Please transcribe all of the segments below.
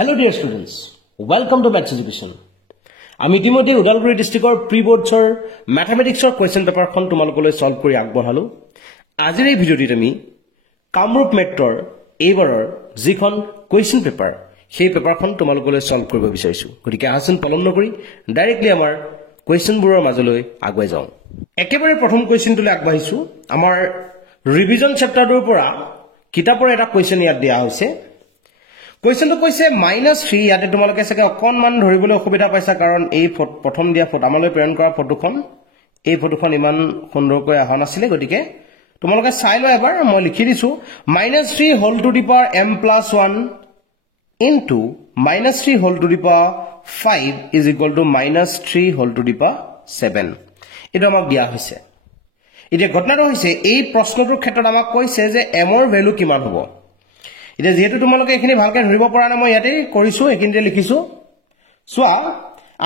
Hello dear students, welcome to Maths Education. আমি ইতিমধ্যে Udalguri ডিস্ট্ৰিক্টৰ pre বৰ্ডছৰ ম্যাথমেটিক্সৰ question পেপাৰখন তোমালোকলৈ সলভ কৰি আগবঢ়ালো। আজিৰ এই ভিডিঅ'টিত আমি কামৰূপ মেট্ৰৰ এইবাৰৰ যিখন কোৱেশ্চন পেপাৰ সেই পেপাৰখন তোমালোকলৈ সলভ কৰিব বিচাৰিছো। গতিকে আহচোন পলম নকৰি ডাইৰেক্টলি আমাৰ কোৱেশ্চনবোৰৰ মাজলৈ আগুৱাই যাওঁ। একেবাৰে প্ৰথম কোৱেশ্চনটোলৈ আগবাঢ়িছো। আমাৰ ৰিভিজন চেপ্টাৰটোৰ পৰা কিতাপৰ এটা কোৱেশ্চন ইয়াত দিয়া হৈছে। কোৱেশ্চনটো কৈছে -3 ইয়াতে তোমালোকে চাগে অকনমান ধৰিবলৈ অসুবিধা পাইছা কাৰণ এই প্ৰথম দিয়া ফটো আমালৈ প্ৰেৰণ কৰা ফটোখন এই ফটোখন ইমান সুন্দৰকৈ অহা নাছিলে। গতিকে তোমালোকে চাই লোৱা এবাৰ। মই লিখি দিছো -3 whole to the power m+1 into -3 whole to the power 5 is equal to -3 whole to the power 7 এটা আমাক দিয়া হৈছে। এতিয়া ঘটনাটো হৈছে এই প্ৰশ্নটোৰ ক্ষেত্ৰত আমাক কৈছে যে m ৰ ভ্যালু কিমান হ'ব। এতিয়া যেহেতু তোমালোকে এখিনি ভালকৈ ধৰিব পৰা নাই মই ইয়াতে কৰিছো এখিনিতে লিখিছো। সোৱা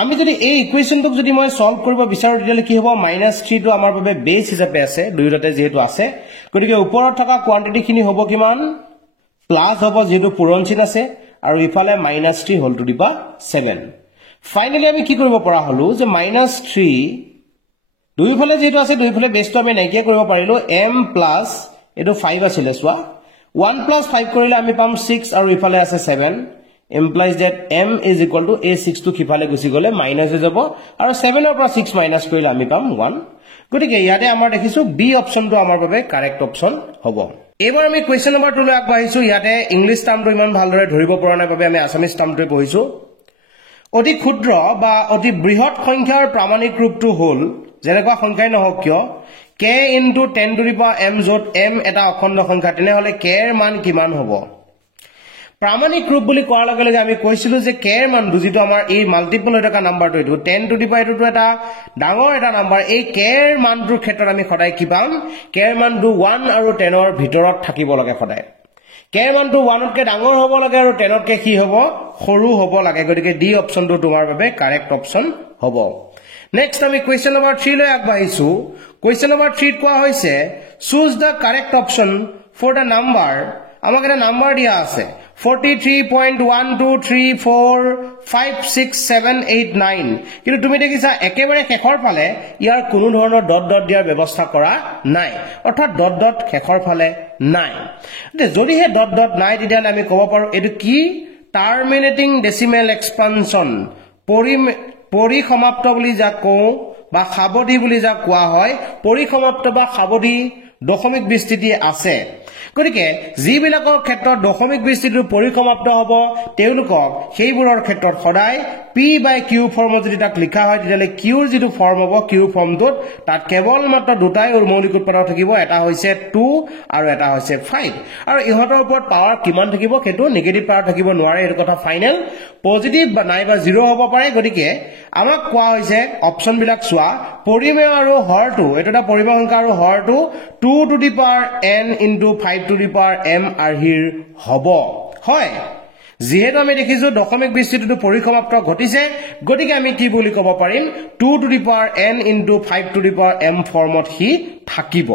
আমি যদি এই ইকুৱেশনটোক যদি মই সলভ কৰিব বিচাৰো তেতিয়া কি হ'ব -3 টো আমাৰ বাবে বেস হিচাপে আছে দুইটাতে যেহেতু আছে। গতিকে ওপৰত থকা কোৱান্টিটি খিনি হ'ব কিমান প্লাস হ'ব যেহেতু পূৰণচিন আছে আৰু ইফালে -3 whole to the power 7। Finally আমি কি কৰিব পৰা হলো যে -3 দুইফালে যেহেতু আছে দুইফালে বেসটো আমি নাইকিয়া কৰিব পাৰিলো m প্লাস এটো 5 আছিল সোৱা 1 plus 5 কৰিলে আমি পাম 6 আৰু ইফালে আছে 7 implies that m is equal to a 6 টো কিফালে গুছি গলে মাইনাস হৈ যাব আৰু 7 ৰ পৰা 6 মাইনাস কৰিলে আমি পাম 1। গতিকে ইয়াতে আমাৰ দেখিছো বি অপচনটো আমাৰ বাবে কাৰেক্ট অপচন হ'ব। এবাৰ আমি কোৱেশ্চন নম্বৰ 2 লৈ আগবাঢ়িছো। ইয়াতে ইংলিশ টাৰ্মটো ইমান ভালদৰে ধৰিব পৰা নাই বাবে আমি আছামিজ টাৰ্মটোৱে পঢ়িছো। অতি ক্ষুদ্ৰ বা অতি বৃহৎ সংখ্যাৰ প্ৰামাণিক ৰূপটো হ'ল যেনেকুৱা সংখ্যাই নহওক কিয় k into 10 to the power m যত m এটা অখণ্ড সংখ্যা তেনেহলে k এর মান কিমান হ'ব। প্ৰামাণিক ৰূপ বুলি কোৱাৰ লগে লগে আমি কৈছিলো যে k এৰ মান যেটো আমাৰ এই মাল্টিপল হৈ থকা নাম্বাৰটো এটো 10 to the power এটো এটা ডাঙৰ এটা নাম্বাৰ। এই k এৰ মানটোৰ ক্ষেত্ৰত আমি সদায় কি পাম k এৰ মানটো 1 আৰু 10 ৰ ভিতৰত থাকিব লাগে সদায়। k এৰ মানটো 1 তকৈ ডাঙৰ হ'ব লাগে আৰু 10 তকৈ কি হ'ব সৰু হ'ব লাগে। গতিকে ডি অপচনটো তোমাৰ বাবে কাৰেক্ট অপচন হ'ব। নেক্সট আমি কোৱেশ্চন নম্বৰ 3 লৈ আগবাঢ়িছো। কোৱেশ্চন নম্বৰ 3 কোৱা হৈছে choose the correct option for the number. আমাক এটা নাম্বাৰ দিয়া আছে 43.123456789 কিন্তু তুমি দেখিছা একেবাৰে শেষৰ ফালে ইয়াৰ কোনো ধৰণৰ ডট ডট দিয়াৰ ব্যৱস্থা কৰা নাই অৰ্থাৎ ডট ডট শেষৰ ফালে নাই। যদিহে ডট ডট নাই তেতিয়াহ'লে আমি ক'ব পাৰো এটো কি টাৰ্মিনেটিং ডেসিমেল এক্সপানশন পৰিসমাপ্ত বুলি যাক কওঁ বা সাৱধি বুলি যাক কোৱা হয় পৰিসমাপ্ত বা সাৱধি দশমিক বিস্তৃতি আছে। গতিকে যিবিলাকৰ ক্ষেত্ৰত দশমিক বিস্তৃতিটো পৰিসমাপ্ত হ'ব তেওঁলোকক সেইবোৰৰ ক্ষেত্ৰত সদায় p/q ফৰ্মত যদি তাক লিখা হয় তেতিয়ালে q ৰ যেটো ফৰ্ম হ'ব q ফৰ্মটোত তাত কেৱল মাত্ৰ দুটাই মৌলিক উৎপাদক থাকিব এটা হৈছে 2 আৰু এটা হৈছে 5 আৰু ইহঁতৰ ওপৰত পাৱাৰ কিমান থাকিব সেইটো নেগেটিভ পাৱাৰ থাকিব নোৱাৰে এই কথা ফাইনাল পজিটিভ বা নাইবা 0 হ'ব পাৰে। গতিকে আমাক কোৱা হৈছে অপচন বিলাক চোৱা পৰিমেয় আৰু হৰটো এটা পৰিমেয় সংখ্যা আৰু হৰটো 2 to the power n into 5 to the power m আৰহিৰ হ'ব হয়। যেহেতু আমি দেখিছো দশমিক বিস্তৃতিটো পৰিসমাপ্ত ঘটিছে গতিকে আমি কি বুলি ক'ব পাৰিম 2 to the power n into 5 to the power m ফৰ্মত হি থাকিব।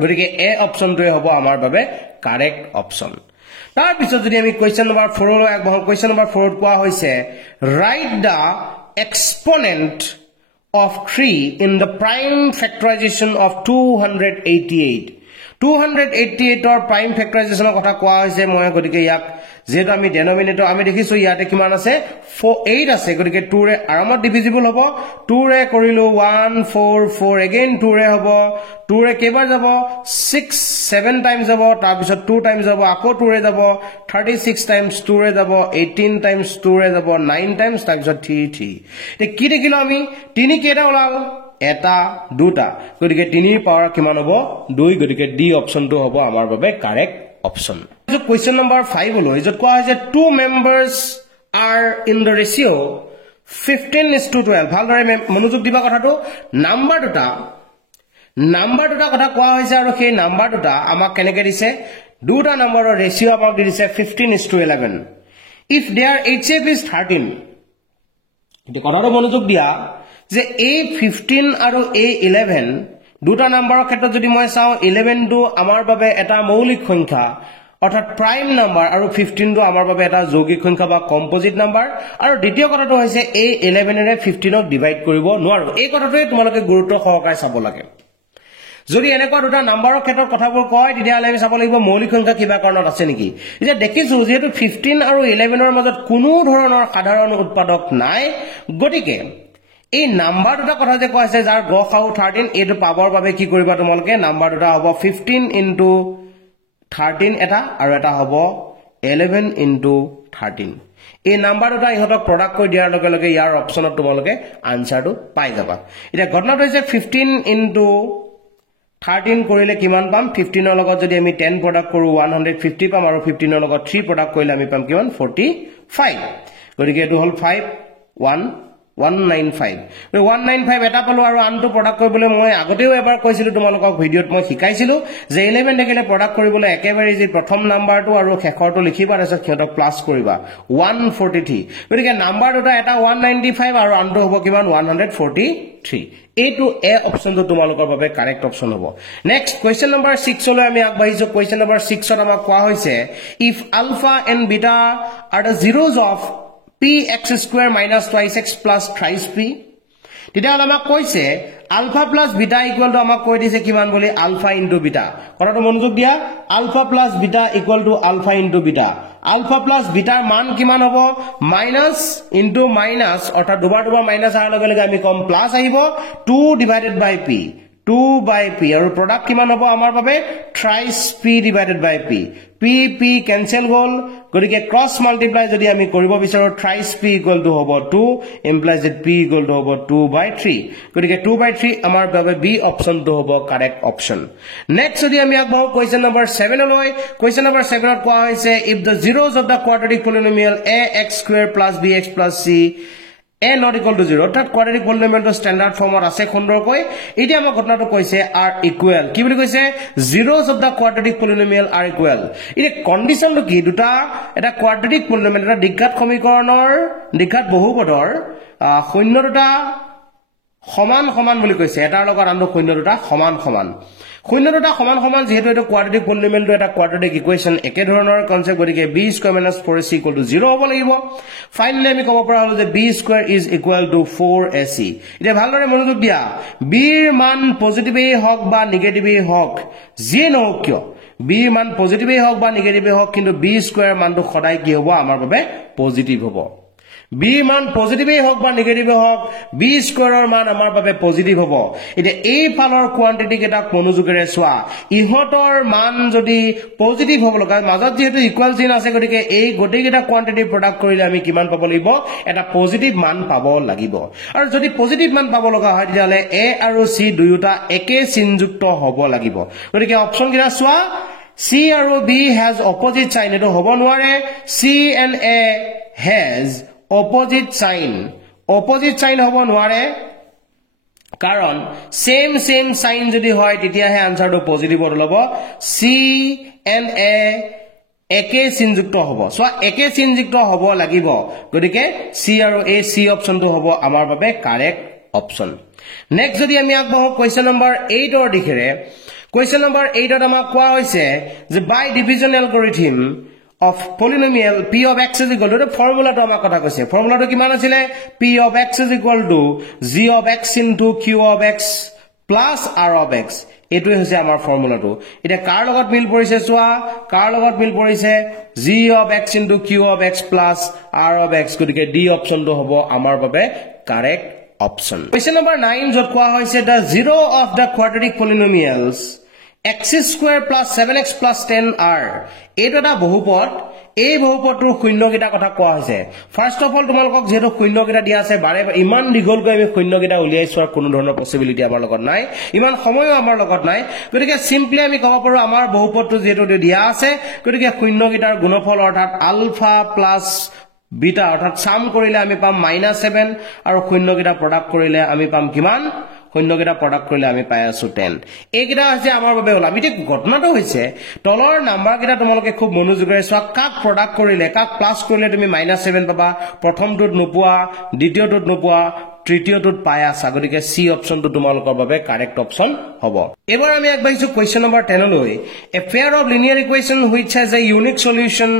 গতিকে এ অপচনটোৱে হ'ব আমাৰ বাবে কাৰেক্ট অপচন। তাৰ পিছত যদি আমি কোৱেশ্চন নম্বৰ 4 লৈ আগবাঢ়ো কোৱেশ্চন নম্বৰ 4 ত কোৱা হৈছে right the exponent of 3 in the prime factorization of 288 288 ৰ prime factorization ৰ কথা কোৱা হৈছে। মই গতিকে ইয়াক যেটো আমি ডেনোমিনেটৰ আমি দেখিছো ইয়াতে কিমান আছে 8 আছে গতিকে 2 ৰে আৰামত ডিভিজিবল হ'ব 2 ৰে কৰিলো 1 4 4 again 2 ৰে হ'ব 2 ৰে কেবাৰ যাব 6 7 টাইমছ যাব তাৰ পিছত 2 টাইমছ যাব আকৌ 2 ৰে যাব 36 টাইমছ 2 ৰে যাব 18 টাইমছ 2 ৰে যাব 9 টাইমছ তাৰ পিছত 3 তে কি দেখিলো আমি 3 কেটা ওলাল এটা দুটা গতিকে 3 ৰ পাৱাৰ কিমান হ'ব 2 গতিকে ডি অপচনটো হ'ব আমাৰ বাবে কাৰেক্ট অপচন। Question number 5 হলো যত কোৱা হৈছে two members are in the ratio 15:12 ভালদৰে মনোযোগ দিবা কথাটো নাম্বাৰ দুটা কথা কোৱা হৈছে আৰু সেই নাম্বাৰ দুটা আমাক কেনেকৈ দিছে দুটা নম্বৰৰ ৰেশিও আমাক দিছে 15:11 if their HCF is 13 এতিয়া কথাটো মনোযোগ দিয়া যে A15 আৰু A11 দুটা নম্বৰৰ ক্ষেত্ৰত যদি মই চাও 11 টো আমাৰ বাবে এটা মৌলিক সংখ্যা অৰ্থাৎ প্ৰাইম নাম্বাৰ আৰু 15 টো আমাৰ বাবে এটা যৌগিক সংখ্যা বা কম্পোজিট নাম্বাৰ আৰু দ্বিতীয় কথাটো হৈছে এই 11 ৰে 15 ক ডিভাইড কৰিব নোৱাৰো এই কথাটোৱে তোমালোকে গুৰুত্ব সহকাৰে চাব লাগে যদি এনেকুৱা দুটা নাম্বাৰৰ ক্ষেত্ৰত কথাবোৰ কয় তেতিয়াহ'লে আমি চাব লাগিব মৌলিক সংখ্যা কিবা কাৰণত আছে নেকি এতিয়া দেখিছো যেহেতু 15 আৰু 11 ৰ মাজত কোনো ধৰণৰ সাধাৰণ উৎপাদক নাই গতিকে এই নাম্বাৰ দুটা কথা যে কৈছে যাৰ গসাউ 13 এটো পাবৰ বাবে কি কৰিবা তোমালোকে নাম্বাৰ দুটা হ'ব 15 * 13 এটা আৰু এটা হ'ব 11 * 13 এই নাম্বাৰ দুটা ইহতক প্ৰডাক্ট কৰি দিয়াৰ লগে লগে ইয়াৰ অপচনত তোমালোকে আনসাৰটো পাই যাবা এটা ঘটনাটো হৈছে 15 * 13 কৰিলে কিমান পাম 15 ৰ লগত যদি আমি 10 প্ৰডাক্ট কৰো 150 পাম আৰু 15 ৰ লগত 3 প্ৰডাক্ট কৰিলে আমি পাম কিমান 45 গতিকে এটো হল 195 195 এটা পালো আৰু আনটো প্ৰডাক্ট কৰিবলৈ মই আগতেও এবাৰ কৈছিলো তোমালোকক ভিডিওত মই শিকাইছিলো যে 11 থাকিলে প্ৰডাক্ট কৰিবলৈ একেবাৰে যে প্ৰথম নাম্বাৰটো আৰু শেষৰটো লিখিবা তাৰপিছত কিহতক প্লাস কৰিবা 143 গতিকে নাম্বাৰ দুটা এটা 195 আৰু আনটো হ'ব কিমান 143 এইটো এ অপচনটো তোমালোকৰ বাবে কাৰেক্ট অপচন হ'ব নেক্সট কোৱেশ্চন নম্বৰ 6 লৈ আমি আগবাঢ়িছো কোৱেশ্চন নম্বৰ 6 ত আমাক কোৱা হৈছে if alpha and beta are the zeros of px² - 2x plus thrice p তেতিয়াহ'লে আমাক কৈছে alpha plus beta equal to আমাক কৈ দিছে কিমান বুলি আলফা ইনটু বিটা কথাটো মনোযোগ দিয়া alpha plus beta equal to alpha into beta alpha plus বিটাৰ মান কিমান হ'ব মাইনাস ইনটু মাইনাস অৰ্থাৎ দুবাৰ দুবাৰ মাইনাস আহাৰ লগে লগে আমি কম প্লাস আহিব 2 divided by p 2 by p আৰু প্ৰডাক্ট কিমান হ'ব আমাৰ বাবে thrice p divided by p p cancel হল গতিকে ক্রস মাল্টিপ্লাই যদি আমি কৰিব বিচাৰো thrice p equal to হ'ব 2 implies that p equal to হ'ব 2/3 গতিকে 2/3 আমাৰ বাবে b অপচনটো হ'ব কাৰেক্ট অপচন নেক্সট যদি আমি আগবাঢ়ো কোৱেশ্চন নম্বৰ 7 লৈ কোৱেশ্চন নম্বৰ 7 ত কোৱা হৈছে if the zeros of the quadratic polynomial ax² plus bx plus c a not equal to 0 অর্থাৎ কোয়াড্রেটিক পলিনোমিয়ালটো স্ট্যান্ডার্ড ফর্মত আছে খণ্ডৰকৈ এতিয়া আমাৰ ঘটনাটো কৈছে are equal কি বুলি কৈছে zeros of the quadratic polynomial are equal এই কন্ডিশনটো কি দুটা এটা কোয়াড্রেটিক পলিনোমিয়াল এটা দ্বিঘাত সমীকৰণৰ দ্বিঘাত বহুপদৰ শূন্য দুটা সমান সমান বুলি কৈছে এটাৰ লগত আনটো শূন্য দুটা সমান সমান শূন্য দুটা সমান সমান যেহেতু এটা কোয়াড্রেটিক পলিনোমিয়ালটো এটা কোয়াড্রেটিক ইকুয়েশন একে ধৰণৰ কনসেপ্ট গতিকে b² - 4ac = 0 হ'ব লাগিব ফাইনালি আমি ক'ব পৰা হলো যে b² = 4ac এটা ভালদৰে মনোযোগ দিয়া b ৰ মান পজিটিভেই হওক বা নেগেটিভেই হওক যি নহওক কিয় b মান পজিটিভেই হওক বা নেগেটিভেই হওক কিন্তু b² মানটো সদায় কি হ'ব আমাৰ বাবে পজিটিভ হ'ব b মান পজিটিভেই হওক বা নেগেটিভেই হওক b² ৰ মান আমাৰ বাবে পজিটিভ হ'ব এটা এই ফালৰ কোয়ান্টিটি কেটা মনোযোগেৰে চোৱা ইহতৰ মান যদি পজিটিভ হ'ব লগা মাজত যেহেতু ইকুয়াল চিন আছে গতিকে এই গোটেই কেটা কোয়ান্টিটি প্ৰডাক্ট কৰিলে আমি কিমান পাব লাগিব এটা পজিটিভ মান পাব লাগিব আৰু যদি পজিটিভ মান পাব লগা হয় তেতিয়ালে a আৰু c দুয়োটা একে চিনযুক্ত হ'ব লাগিব গতিকে অপচন কেটা চোৱা c আৰু b has opposite sign এটো হ'ব নোৱাৰে c and a has opposite sign হ'ব নোৱাৰে কাৰণ same sign যদি হয় তেতিয়াহে আনসাৰটো পজিটিভ হ'ব c and a একে চিনযুক্ত হ'ব সো একে চিনযুক্ত হ'ব লাগিব গতিকে c আৰু a c অপচনটো হ'ব আমাৰ বাবে কাৰেক্ট অপচন নেক্সট যদি আমি আগবাঢ়ো কোৱেশ্চন নম্বৰ 8 ৰ দিশে কোৱেশ্চন নম্বৰ 8 ত আমাক কোৱা হৈছে যে by division algorithm of polynomial p of x is equal to the formula to amar kotha koise formula to kiman asile p of x is equal to g of x into q of x plus r of x etu hoise amar formula to eta kar logot mil porise soa kar logot mil porise g of x into q of x plus r of x gotike d option to hobo amar babe correct option question number 9 jot koa hoise the zero of the quadratic polynomials x² plus 7x plus 10r এইটো এটা বহুপদ এই বহুপদটোৰ শূন্যকেইটা কথা কোৱা হৈছে first of all তোমালোকক যেহেতু শূন্যকেইটা দিয়া আছে বাৰে ইমান দীঘলকৈ আমি শূন্যকেইটা উলিয়াইছোৱাৰ কোনো ধৰণৰ পসিবিলিটি আমাৰ লগত নাই ইমান সময়ও আমাৰ লগত নাই গতিকে সিম্পলি আমি ক'ব পাৰো আমাৰ বহুপদটো যেহেতু দিয়া আছে গতিকে শূন্যকেইটাৰ গুণফল অৰ্থাৎ আলফা প্লাস বিটা অৰ্থাৎ সাম কৰিলে আমি পাম -7 আৰু শূন্যকেইটা প্ৰডাক্ট কৰিলে আমি পাম কিমান শূন্যকেইটা প্ৰডাক্ট কৰিলে আমি পাই আছো 10 এইকেইটা আছে আমাৰ বাবে হল আমি ঘটনাটো হৈছে তলৰ নাম্বাৰকেইটা তোমালোকে খুব মনোযোগেৰে চোৱা কাক প্ৰডাক্ট কৰিলে কাক প্লাস কৰিলে তুমি -7 পাবা প্ৰথমটোত নোপোৱা দ্বিতীয়টোত নোপোৱা তৃতীয়টোত পাই আছা গতিকে সি অপশনটো তোমালোকৰ বাবে কাৰেক্ট অপশন হ'ব এবাৰ আমি আগবাঢ়িছো কোৱেশ্চন নম্বৰ 10 লৈ a pair of linear equation which has a unique solution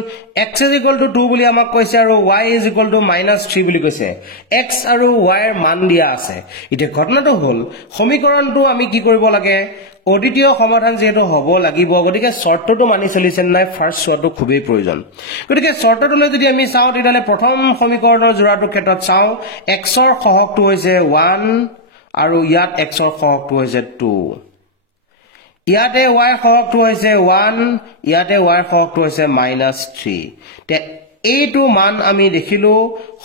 x = 2 বুলি আমাক কৈছে আৰু y = -3 বুলি কৈছে x আৰু y এৰ মান দিয়া আছে এতিয়া ঘটনাটো হ'ল সমীকৰণটো আমি কি কৰিব লাগে অদ্বিতীয় সমাধান যেটো হ'ব লাগিব গতিকে শৰ্তটো মানি চলিছে নাই ফাৰ্স্ট শৰ্তটো খুবেই প্ৰয়োজন গতিকে শৰ্তটোলৈ যদি আমি চাও তেতিয়ালে প্ৰথম সমীকৰণৰ জোড়াটোৰ ক্ষেত্ৰত চাও x ৰ সহগটো হৈছে 1 আৰু ইয়াত x ৰ সহগটো হৈছে 2 ইয়াতে y ৰ সহগটো হৈছে 1 ইয়াতে y ৰ সহগটো হৈছে -3 তে এইটো মান আমি দেখিলো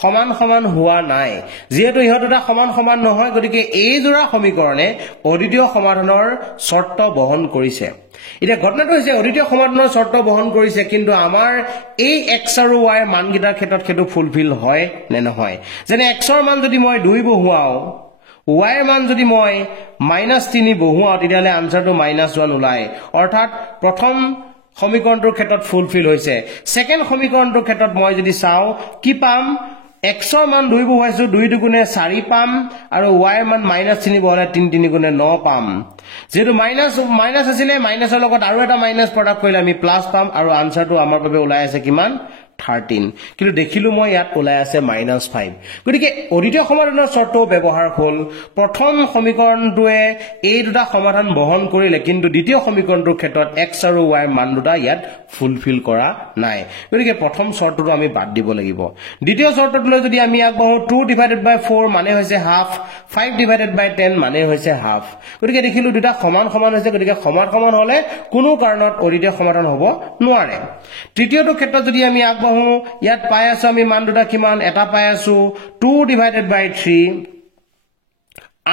সমান সমান হোৱা নাই যেহেতু ইহতটা সমান সমান নহয় গতিকে এই জোড়া সমীকৰণে অদ্বিতীয় সমাধানৰ শৰ্ত বহন কৰিছে এতিয়া ঘটনাটো হৈছে অদ্বিতীয় সমাধানৰ শৰ্ত বহন কৰিছে কিন্তু আমাৰ এই x আৰু y ৰ মানগিটাৰ ক্ষেত্ৰত হেতু ফুলফিল হয় নে নহয় যেনে x ৰ মান যদি মই 2 বহুৱাও y ৰ মান যদি মই -3 বহুৱাও তেতিয়ালে আনসাৰটো -1 ওলাই অৰ্থাৎ প্ৰথম সমীকৰণটোৰ ক্ষেত্ৰত ফুলফিল হৈছে সেকেন্ড সমীকৰণটোৰ ক্ষেত্ৰত মই যদি চাও কি পাম x ৰ মান 2 বহুৱাইছো 2 দুগুণে 4 পাম আৰু y ৰ মান -3 বহুৱালে 3 3 গুণে 9 পাম যেটো মাইনাস আছিলে মাইনাসৰ লগত আৰু এটা মাইনাস প্ৰডাক্ট কৰিলে আমি প্লাস পাম আৰু আনসাৰটো আমাৰ বাবে ওলাই আছে কিমান 13 কিন্তু দেখিলো মই ইয়াত ওলাই আছে -5 গতিকে অদ্বিতীয় সমাধানৰ শৰ্ত ব্যৱহাৰ হ'ল প্ৰথম সমীকৰণটোৱে এই দুটা সমাধান বহন কৰিলে কিন্তু দ্বিতীয় সমীকৰণটোৰ ক্ষেত্ৰত x আৰু y ৰ মান দুটা ইয়াত ফুলফিল কৰা নাই গতিকে প্ৰথম শৰ্তটো আমি বাদ দিব লাগিব দ্বিতীয় শৰ্তটোলৈ যদি আমি আগবাঢ়ো 2/4 মানে হৈছে হাফ 5/10 মানে হৈছে হাফ গতিকে দেখিলো দুটা সমান সমান হৈছে গতিকে সমান সমান হলে কোনো কাৰণত অদ্বিতীয় সমাধান হ'ব নোৱাৰে তৃতীয়টো ক্ষেত্ৰত যদি আমি আগবাঢ়ো ইয়াত পাই আছো আমি মান দুটা কিমান এটা পাই আছো 2/3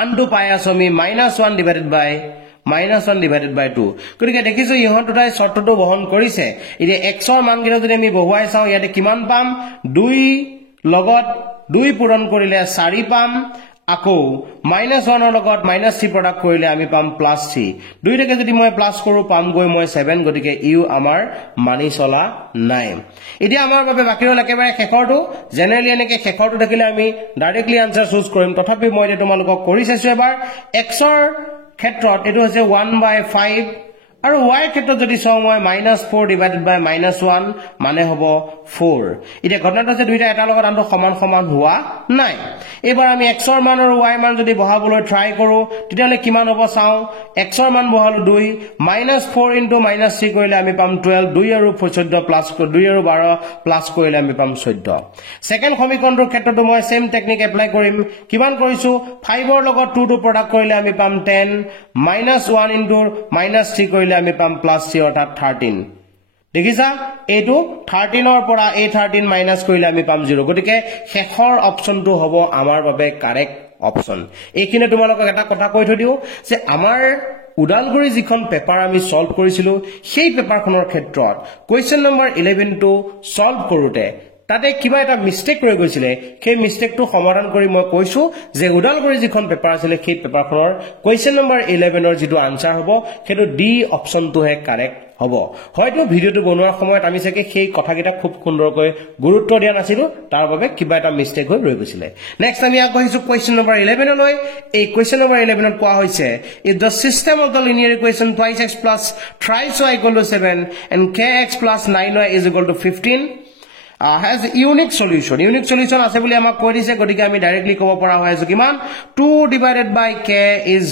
আনটো পাই আছো আমি -1/2 গতিকে দেখিছো ইহত দুটাই শৰ্তটো বহন কৰিছে এতিয়া x ৰ মানগিটা যদি আমি বহুৱাই চাও ইয়াতে কিমান পাম 2 লগত 2 পূৰণ কৰিলে 4 পাম আকৌ -1 ৰ লগত -3 প্ৰডাক্ট কৰিলে আমি পাম +3 দুইটাকে যদি মই প্লাস কৰো পাম গৈ মই 7 গতিকে ইউ আমাৰ মানি চলা নাই এতিয়া আমাৰ বাবে বাকি ৰল একেবাৰে শেষৰটো জেনাৰেলি এনেকে শেষৰটো থাকিলে আমি ডাইৰেক্টলি আনসাৰ চুজ কৰিম তথাপি মই এটা তোমালোকক কৰি চাইছো এবাৰ x ৰ ক্ষেত্ৰত এটো হৈছে 1/5 আৰু y ক্ষেত্ৰত যদি চাও মই -4/-1 মানে হ'ব 4 এতিয়া ঘটনাটো আছে দুইটা এটা লগত আনটো সমান সমান হোৱা নাই এবাৰ আমি x ৰ মান আৰু y মান যদি বহাবলৈ ট্ৰাই কৰো তেতিয়ালে কিমান হ'ব চাও x ৰ মান বহালো 2 -4 * -3 কৰিলে আমি পাম 12 2 আৰু 14 প্লাস 2 আৰু 12 প্লাস কৰিলে আমি পাম 14 সেকেন্ড সমীকৰণটোৰ ক্ষেত্ৰটো মই সেম টেকনিক এপ্লাই কৰিম কিমান কৰিছো 5 ৰ লগত 2 টো প্ৰডাক্ট কৰিলে আমি পাম 10 -1 * -3 কৰিলে আমি পাম +3 অৰ্থাৎ 13 দেখিছা এইটো 13 ৰ পৰা এই 13 মাইনাস কৰিলে আমি পাম 0 গতিকে শেষৰ অপশনটো হ'ব আমাৰ বাবে কাৰেক্ট অপশন এইখিনি তোমালোকক এটা কথা কৈ থৈ দিও যে আমাৰ উদালগুৰি যিখন পেপাৰ আমি সলভ কৰিছিলো সেই পেপাৰখনৰ ক্ষেত্ৰত কোৱেশ্চন নম্বৰ 11 টো সলভ কৰোতে তাতে কিবা এটা মিস্টেক ৰৈ গৈছিলে সেই মিস্টেকটো সমাধান কৰি মই কৈছো যে উদালগুৰি যিখন পেপাৰ আছিল সেই পেপাৰখনৰ কোৱেশ্চন নম্বৰ 11 ৰ যেটো আনসাৰ হ'ব হেতু ডি অপশনটো হে কাৰেক্ট হ'ব হয়তো ভিডিওটো বনোৱাৰ সময়ত আমি সকে সেই কথাকিটা খুব সুন্দৰকৈ গুৰুত্ব দিয়া নাছিলো তাৰ বাবে কিবা এটা মিস্টেক হৈ ৰৈ গৈছিলে নেক্সট আমি আগবাঢ়িছো কোৱেশ্চন নম্বৰ 11 লৈ এই কোৱেশ্চন নম্বৰ 11 ত কোৱা হৈছে if the system of the linear equation twice x plus thrice y = 7 and kx plus 9y = 15 has unique solution আছে বুলি আমাক কৈ দিছে গতিকে আমি ডাইৰেক্টলি ক'ব পৰা হৈ আছে কিমান 2/k is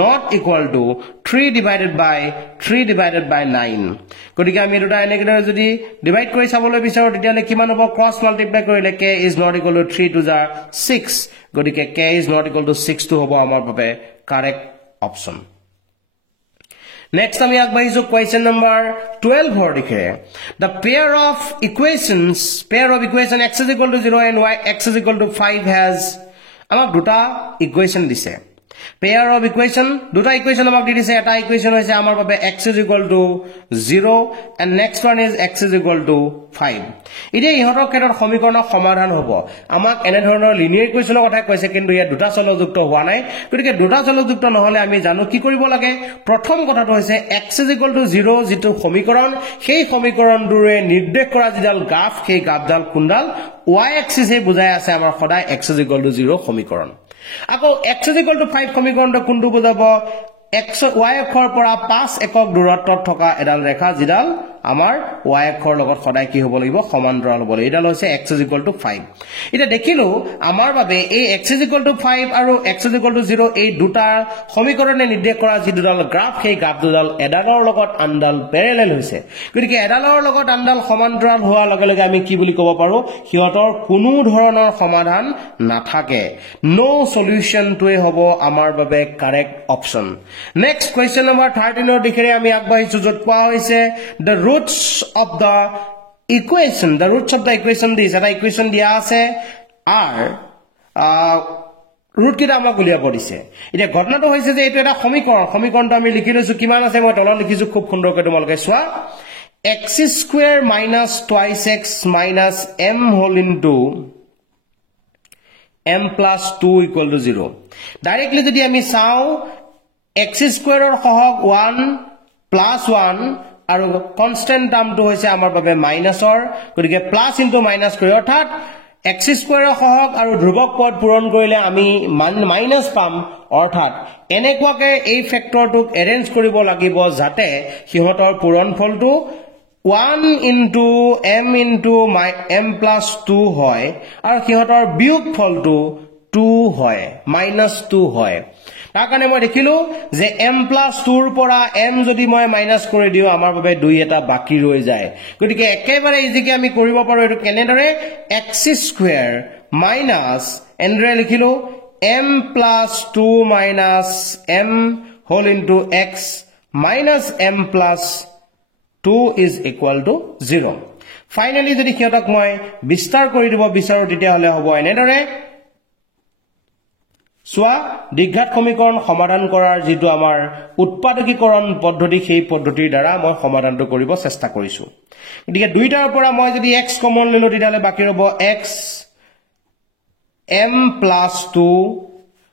not equal to 3/9 গতিকে আমি দুটা এনেকৈ যদি ডিভাইড কৰি চাবলৈ বিচাৰো তেতিয়ালে কিমান হ'ব ক্ৰস মাল্টিপ্লাই কৰিলে k is not equal to 3 to the 6 গতিকে k is not equal to 6 টো হ'ব আমাৰ বাবে correct option Next, we are going to question number 12 for the pair of equation x is equal to 0 and y x is equal to 5 has amak duta equation dise. Pair of equation duta equation amak dise eta equation hoise amar babe x is equal to 0 and next one is x is equal to 5. Ide ihotor ketor সমীকৰণৰ সমাধান হ'ব আমাক এনে ধৰণৰ linear ইকুৱেচনৰ কথা কৈছে কিন্তু ইয়া দুটা চলযুক্ত হোৱা নাই গতিকে দুটা চলযুক্ত নহলে আমি জানো কি কৰিব লাগে প্ৰথম কথাটো হৈছে x is equal to 0 যেটো সমীকৰণ সেই সমীকৰণটোৰে নিৰ্দেশ কৰা যিডাল গ্ৰাফ সেই গ্ৰাফডাল কোনডাল y axis এ বুজাই আছে আমাৰ সদায় x is equal to 0 সমীকৰণ আকৌ x = 5 সমীকৰণটো কোনটো বুজাব x y অক্ষৰ পৰা 5 একক দূৰত্বত থকা এডাল ৰেখা যিডাল আমাৰ y অক্ষৰ লগত সদায় কি হ'ব লাগিব সমান্তৰাল হ'ব লাগিব এডাল হৈছে x = 5 এটা দেখিলো আমাৰ বাবে এই x = 5 আৰু x = 0 এই দুটা সমীকৰণে নিৰ্দেশ কৰা যি দুডাল গ্ৰাফ সেই গ্ৰাফ দুডাল এডালৰ লগত আনডাল প্যাৰেলাল হৈছে গতিকে এডালৰ লগত আনডাল সমান্তৰাল হোৱাৰ লগে লগে আমি কি বুলি ক'ব পাৰো সিহঁতৰ কোনো ধৰণৰ সমাধান নাথাকে নো সলিউশন টোৱে হ'ব আমাৰ বাবে correct option next question number 13 ৰ দিশে আমি আগবাঢ়িছো যত কোৱা হৈছে the roots of the equation this এটা ইকুৱেচন দিয়া আছে are root কিটা আমাক উলিয়াব দিছে এতিয়া ঘটনাটো হৈছে যে এইটো এটা সমীকৰণটো আমি লিখি লৈছো কিমান আছে মই তলত লিখিছো খুব সুন্দৰকৈ তোমালোকে চোৱা x² - 2x - m whole into m + 2 = 0 directly যদি আমি চাও x² ৰ সহগ 1 + 1 আৰু কনস্ট্যান্ট টাৰ্মটো হৈছে আমাৰ বাবে মাইনাসৰ গতিকে প্লাস ইনটু মাইনাস কৰি অৰ্থাৎ x² ৰ সহগ আৰু ধ্ৰুৱক পদ পূৰণ কৰিলে আমি মাইনাস পাম অৰ্থাৎ এনেকুৱাকৈ এই ফেক্টৰটোক এৰেঞ্জ কৰিব লাগিব যাতে সিহঁতৰ পূৰণফলটো 1 into m into m + 2 হয় আৰু সিহঁতৰ বিয়োগফলটো 2 হয় -2 হয় তাৰ কাৰণে মই দেখিলো যে m + 2 ৰ পৰা m যদি মই মাইনাস কৰি দিও আমাৰ বাবে 2 এটা বাকি ৰৈ যায় গতিকে একেবাৰে ইজিকে আমি কৰিব পাৰো এটো কেনেদৰে x² - এন্ড্ৰে লিখিলো m + 2 - m whole into x minus m + 2 is equal to 0 finally যদি কিয়তক মই বিস্তাৰ কৰি দিব বিচাৰো তেতিয়া হলে হ'ব এনেদৰে সোয়া দ্বিঘাত সমীকৰণ সমাধান কৰাৰ যেটো আমাৰ উৎপাদকীকৰণ পদ্ধতি সেই পদ্ধতিৰ দ্বাৰা মই সমাধানটো কৰিব চেষ্টা কৰিছো গতিকে দুইটাৰ পৰা মই যদি x কমন ললো তেতিয়ালে বাকি ৰব x m + 2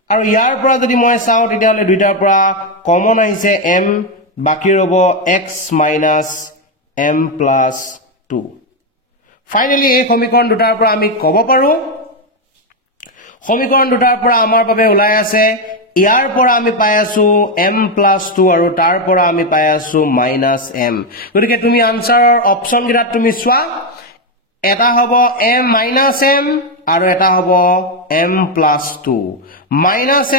আৰু ইয়াৰ পৰা যদি মই চাও তেতিয়ালে দুইটাৰ পৰা কমন আহিছে m বাকি ৰব x - m + 2 ফাইনালি এই সমীকৰণ দুটাৰ পৰা আমি ক'ব পাৰো সমীকৰণ দুটাৰ পৰা আমাৰ বাবে ওলাই আছে ইয়াৰ পৰা আমি পাই আছো m + 2 আৰু তাৰ পৰা আমি পাই আছো -m গতিকে তুমি আনসাৰৰ অপচন গিৰাত তুমি চোৱা এটা হ'ব m - m আৰু এটা হ'ব m + 2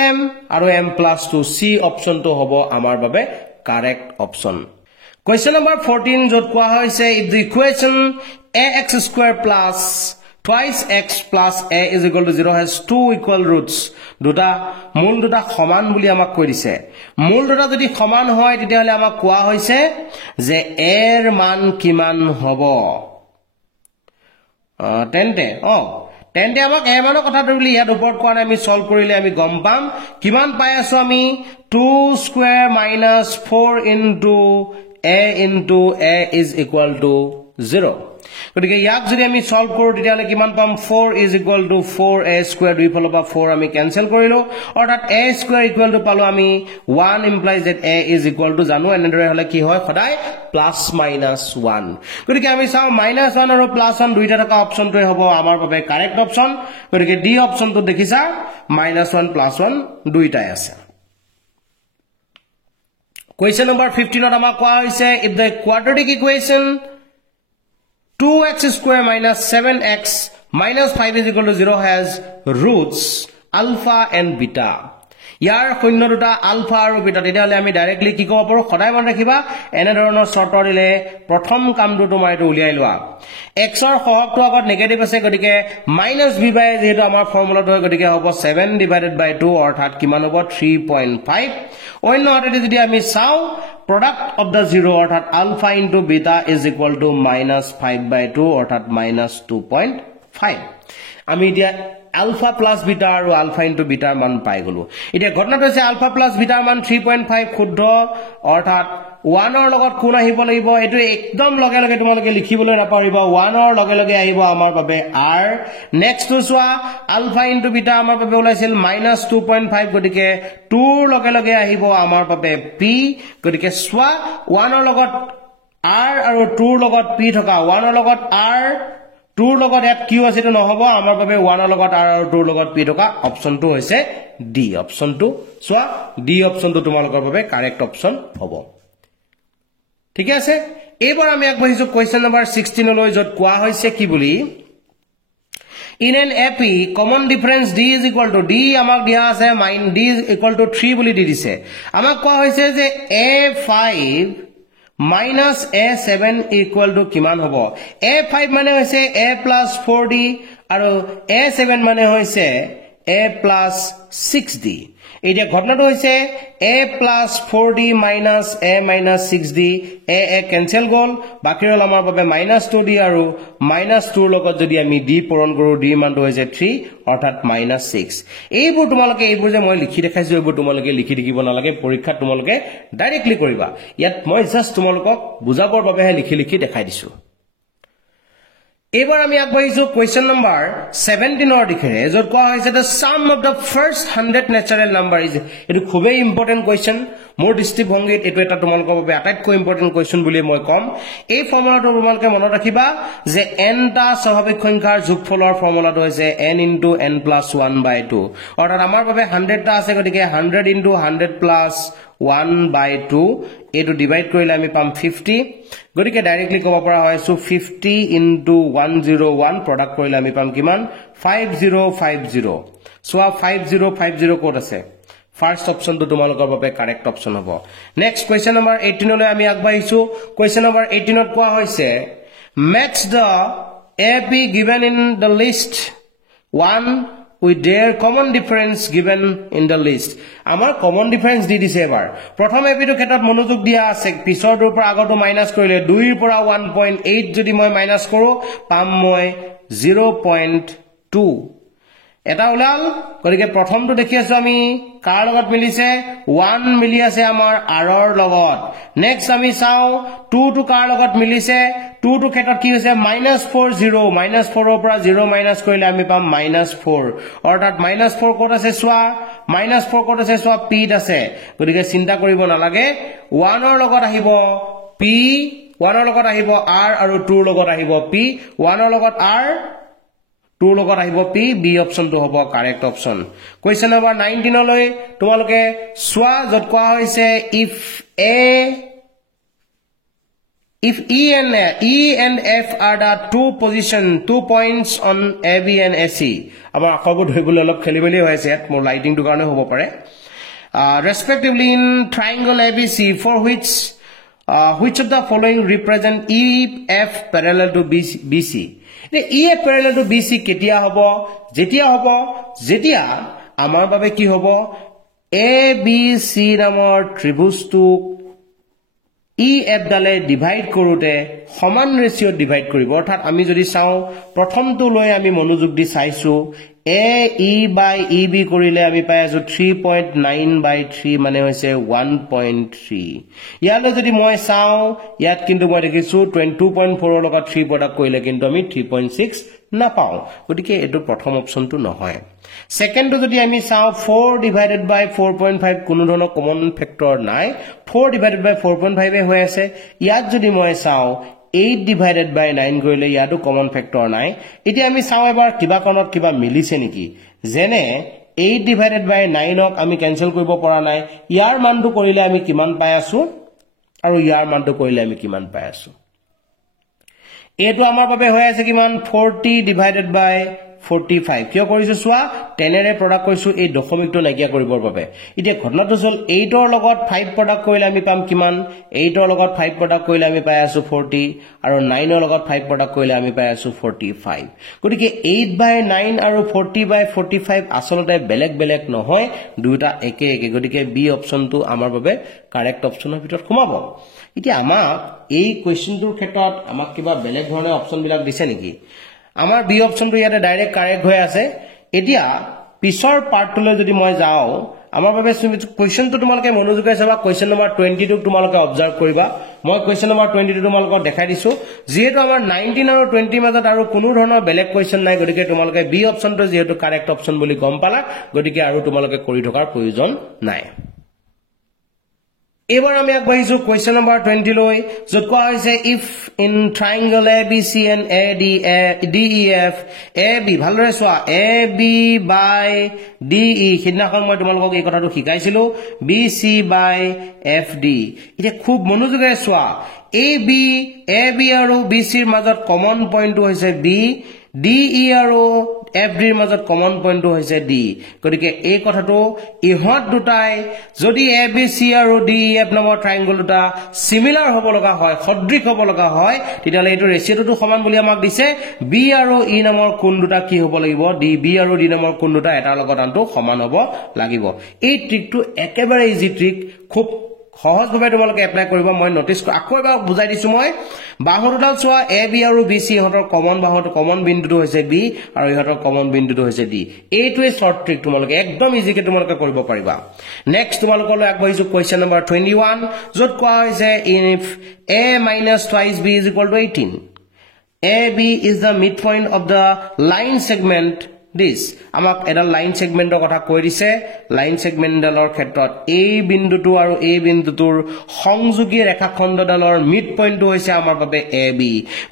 -m আৰু m + 2 c অপচনটো হ'ব আমাৰ বাবে কাৰেক্ট অপচন কোৱেশ্চন নম্বৰ 14 যত কোৱা হৈছে if the equation ax² plus twice x plus a is equal to 0 has two equal roots দুটা মূল দুটা সমান বুলি আমাক কৈ দিছে মূল দুটা যদি সমান হয় তেতিয়াহলে আমাক কোৱা হৈছে যে a এৰ মান কিমান হ'ব তেন্তে আমাক a মানৰ কথাটো বুলি ইয়াত ওপৰত কোৱা নাই আমি সলভ কৰিলে আমি গম পাম কিমান পাই আছো আমি 2² - 4 into a is equal to 0 গতিকে ইয়াক যদি আমি সলভ কৰো তেতিয়ালে কিমান পাম 4 is equal to 4a² দুই ফালৰ পৰা 4 আমি ক্যান্সেল কৰিলো অৰ্থাৎ a² পালো আমি 1 implies that a is equal to জানো এনেদৰে হলে কি হয় সদায় +-1 গতিকে আমি চাও -1 আৰু +1 দুইটা থকা অপচনটোই হ'ব আমাৰ বাবে কাৰেক্ট অপচন গতিকে ডি অপচনটো দেখিছা -1 +1 দুইটাই আছে কোৱেশ্চন নম্বৰ 15 ত আমাক কোৱা হৈছে if the quadratic equation 2x² - 7x - 5 is equal to 0 has roots alpha and beta ইয়াৰ শূন্য দুটা আলফা আৰু বিটা তেতিয়ালে আমি ডাইৰেক্টলি কি ক'ব পাৰো সদায় মন ৰাখিবা এনে ধৰণৰ শৰ্ত দিলে প্ৰথম কামটো তোমাৰ এটো উলিয়াই লোৱা x ৰ সহগটো আগত নেগেটিভ আছে গতিকে -b বাই যেহেতু আমাৰ ফৰ্মুলাটো হয় গতিকে হ'ব 7/2 অৰ্থাৎ কিমান হ'ব 3.5 অন্য হাতেদি যদি আমি চাও product of the zero অর্থাৎ alpha into beta is equal to -5/2 অর্থাৎ -2.5 আমি এতিয়া alpha plus beta আৰু alpha into beta মান পাই গলো এতিয়া ঘটনাটো হৈছে alpha plus beta মান 3.5 শুদ্ধ অৰ্থাৎ 1 ৰ লগত কোন আহিব লাগিব এটো একদম লগে লগে তোমালোকে লিখিবলৈ নাপাৰিবা 1 ৰ লগে লগে আহিব আমাৰ বাবে r নেক্সট চোৱা alpha into beta আমাৰ বাবে ওলাইছিল -2.5 গতিকে 2 ৰ লগে লগে আহিব আমাৰ বাবে p গতিকে চোৱা 1 ৰ লগত r আৰু 2 ৰ লগত p থকা 1 ৰ লগত r 2 ৰ লগত ইয়াত q আছে তো নহব আমাৰ বাবে 1 ৰ লগত r আৰু 2 ৰ লগত p থকা অপচনটো হৈছে ডি অপশনটো সোয়া ডি অপশনটো তোমালোকৰ বাবে কাৰেক্ট অপশন হ'ব ঠিক আছে এবাৰ আমি আগবাঢ়িছো কোৱেশ্চন নম্বৰ 16 লৈ যত কোৱা হৈছে কি বুলি In an AP, common difference D is equal to D amak dia ase minus D is equal to 3 boli di dise. Amak koa hoise je A5 minus A7 equal to kiman hobo. A5 mane hoise A plus 4D aru A7 mane hoise A plus 6D. Edia ghotnato hoise A plus 4D minus A minus 6D A cancel gol baki hol amar babe minus 2D aru minus 2 logot jodi ami D poron koru D man to hoise 3 orthat minus 6 eibur tumaloke eibur je moi likhi dekhaisu eibur tumaloke likhi dikibo na lage porikha tumaloke directly koriba yat moi just tumalokok bujabor babe he likhi dekhai disu এবাৰ আমি আগবাঢ়িছো question number 17 ৰ দিখে যত কোৱা হৈছে the sum of the first 100 natural number is এটো খুবেই important question মোৰ দৃষ্টিভংগীত এটো এটা তোমালোকৰ বাবে আটাইতকৈ ইম্পৰ্টেন্ট কোৱেশ্চন বুলি মই কম এই ফৰ্মুলাটো তোমালোকে মনত ৰাখিবা যে n টা স্বাভাৱিক সংখ্যাৰ যোগফলৰ ফৰ্মুলাটো হৈছে n * n + 1/2 অৰ্থাৎ আমাৰ বাবে 100 টা আছে গতিকে 100 * 100 + 1/2 এটো ডিভাইড কৰিলে আমি পাম 50 গতিকে ডাইৰেক্টলি কব পৰা হয় সো 50 * 101 প্ৰডাক্ট কৰিলে আমি পাম কিমান 5050 সো 5050 কোড আছে ফাৰ্স্ট অপশনটো তোমালোকৰ বাবে কাৰেক্ট অপশন হ'ব নেক্সট কোৱেশ্চন নম্বৰ 18 লৈ আমি আগবাঢ়িছো কোৱেশ্চন নম্বৰ 18 ত কোৱা হৈছে match the AP given in the list 1 with their common difference given in the list amar common difference di dise ebar prothom AP to khetot monojog dia ase pisor dur por agoto minus korile 2 ir pora 1.8 jodi moi minus koru pam moi 0.2 এটা উলাল গতিকে প্ৰথমটো দেখি আছো আমি কাৰ লগত মিলিছে 1 মিলি আছে আমাৰ আৰৰ লগত নেক্সট আমি চাও 2 টু কাৰ লগত মিলিছে 2 টু ক্ষেত্ৰত কি হৈছে -40 -4 ৰ পৰা 0 মাইনাস কৰিলে আমি পাম -4 অৰ্থাৎ -4 ক'ত আছে সোৱা -4 ক'ত আছে সোৱা p ত আছে গতিকে চিন্তা কৰিব নালাগে 1 ৰ লগত আহিব p 1 ৰ লগত আহিব r আৰু 2 ৰ লগত আহিব p 1 ৰ লগত r 2 লগত আহিব p b অপশন তো হ'ব কাৰেক্ট অপশন কোৱেশ্চন নম্বৰ 19 লৈ তোমালোকে সোৱা যত কোৱা হৈছে if e and f are the two points on ab and ac আমাৰ আখৰবোৰ ধৰিবলৈ অলপ খেলিমেলি হৈছে মোৰ লাইটিং টু কাৰণে হ'ব পাৰে respectively in triangle abc for which of the following represent ef parallel to bc ef parallel to bc কেতিয়া হ'ব যেতিয়া আমাৰ বাবে কি হ'ব abc নামৰ ত্ৰিভুজটো ef ডালে ডিভাইড কৰোতে সমান ৰেশিও ডিভাইড কৰিব অৰ্থাৎ আমি যদি চাও প্ৰথমটো লৈ আমি মনোযোগ দি চাইছো ae/eb কৰিলে আমি পাই আছো 3.9/3 মানে হৈছে 1.3 ইয়ালৈ যদি মই চাও ইয়াত কিন্তু মই দেখিছো 22.4 ৰ লগত 3 প্ৰডাক্ট কৰিলে কিন্তু আমি 3.6 না পাও গতিকে এটো প্ৰথম অপশনটো নহয় সেকেন্ড তো যদি আমি চাও 4 ডিভাইডেড বাই 4.5 কোনো ধৰণৰ কমন ফেক্টৰ নাই 4 ডিভাইডেড বাই 4.5 এ হৈ আছে ইয়াত যদি মই চাও 8 divided by 9 কৰিলে ইয়াটো কমন ফেক্টৰ নাই এতিয়া আমি চাও এবাৰ কিবা কোনত কিবা মিলিছে নেকি যেনে 8 divided by 9 ক আমি ক্যান্সেল কৰিব পৰা নাই ইয়াৰ মানটো কৰিলে আমি কিমান পাই আছো আৰু ইয়াৰ মানটো কৰিলে আমি কিমান পাই আছো এটো আমাৰ বাবে হৈ আছে কিমান 40 divided by 45 কিয় কৰিছো সোৱা 10 এৰে প্ৰডাক্ট কৰিছো এই দশমিকটো নাইকিয়া কৰিবৰ বাবে এতিয়া ঘটনাটো হল 8 ৰ লগত 5 প্ৰডাক্ট কৰিলে আমি পাম কিমান 8 ৰ লগত 5 প্ৰডাক্ট কৰিলে আমি পাই আছো 40 আৰু 9 ৰ লগত 5 প্ৰডাক্ট কৰিলে আমি পাই আছো 45 গতিকে 8/9 আৰু 40/45 আসলতে বেলেগ নহয় দুটা একে গতিকে বি অপশনটো আমাৰ বাবে কাৰেক্ট অপশনৰ ভিতৰত সোমাব এতিয়া আমাক এই কোৱেশ্চনটোৰ ক্ষেত্ৰত আমাক কিবা বেলেগ ধৰণে অপশন বিলাক দিছে নেকি আমাৰ বি অপশনটো ইয়াতে ডাইৰেক্ট কাৰেক্ট হৈ আছে এতিয়া পিছৰ পাৰ্টলৈ যদি মই যাও আমাৰ বাবে কোৱেশ্চনটো তোমালোকে মনোযোগেৰে চাবা কোৱেশ্চন নম্বৰ 22 তোমালোকে অবজাৰ্ভ কৰিবা মই কোৱেশ্চন নম্বৰ 22 তোমালোকক দেখাই দিছো যেহেতু আমাৰ 19 আৰু 20 মাজত আৰু কোনো ধৰণৰ বেলেগ কোৱেশ্চন নাই গতিকে তোমালোকে বি অপশনটো যেহেতু কাৰেক্ট অপশন বুলি গম পালা গতিকে আৰু তোমালোকে কৰি থকাৰ প্ৰয়োজন নাই এবাৰ আমি আগবাঢ়িছো কোৱেশ্চন নম্বৰ 20 লৈ য'ত কোৱা হৈছে if in ট্ৰায়াঙ্গল ABC and DEF AB ভালদৰে চোৱা AB by DE সিদিনাখন মই তোমালোকক এই কথাটো শিকাইছিলো BC by FD এটা খুব মনোযোগেৰে চোৱা AB আৰু BC ৰ মাজত কমন পইণ্টটো হৈছে B DE আৰু FD ৰ মাজত কমন পইণ্টটো হৈছে D গতিকে এই কথাটো ইহত দুটাই যদি ABC আৰু DEF নামৰ ট্ৰায়াঙ্গল দুটা সিমিলাৰ হ'ব লগা হয় সদৃশ হ'ব লগা হয় তেতিয়ালে এইটো ৰেচিঅটো সমান বুলি আমাক দিছে B আৰু E নামৰ কোণ দুটা কি হ'ব লাগিব B আৰু D নামৰ কোণ দুটা এটাৰ লগত আনটো সমান হ'ব লাগিব এই ট্ৰিকটো একেবাৰে ইজি ট্ৰিক খুব সহজভাৱে তোমালোকে এপ্লাই কৰিব মই নোটিস আকৌ এবাৰ বুজাই দিছো মই বাহুটোডাল চোৱা AB আৰু BC হতৰ কমন বিন্দুটো হৈছে B আৰু ইহতৰ কমন বিন্দুটো হৈছে D এইটোৱে শৰ্ট ট্ৰিক তোমালোকে একদম ইজিকে তোমালোকে কৰিব পাৰিবা নেক্সট তোমালোকলৈ আগবাঢ়িছো কোৱেশ্চন নম্বৰ 21 য'ত কোৱা হৈছে if A minus twice B is equal to 18 AB is the midpoint of the line segment this আমাক এটা লাইন সেগমেন্টৰ কথা কৈ দিছে লাইন সেগমেন্টডালৰ ক্ষেত্ৰত এই বিন্দুটো আৰু এই বিন্দুটোৰ সংযোগী ৰেখাখণ্ডডালৰ মিড পইণ্টটো হৈছে আমাৰ বাবে AB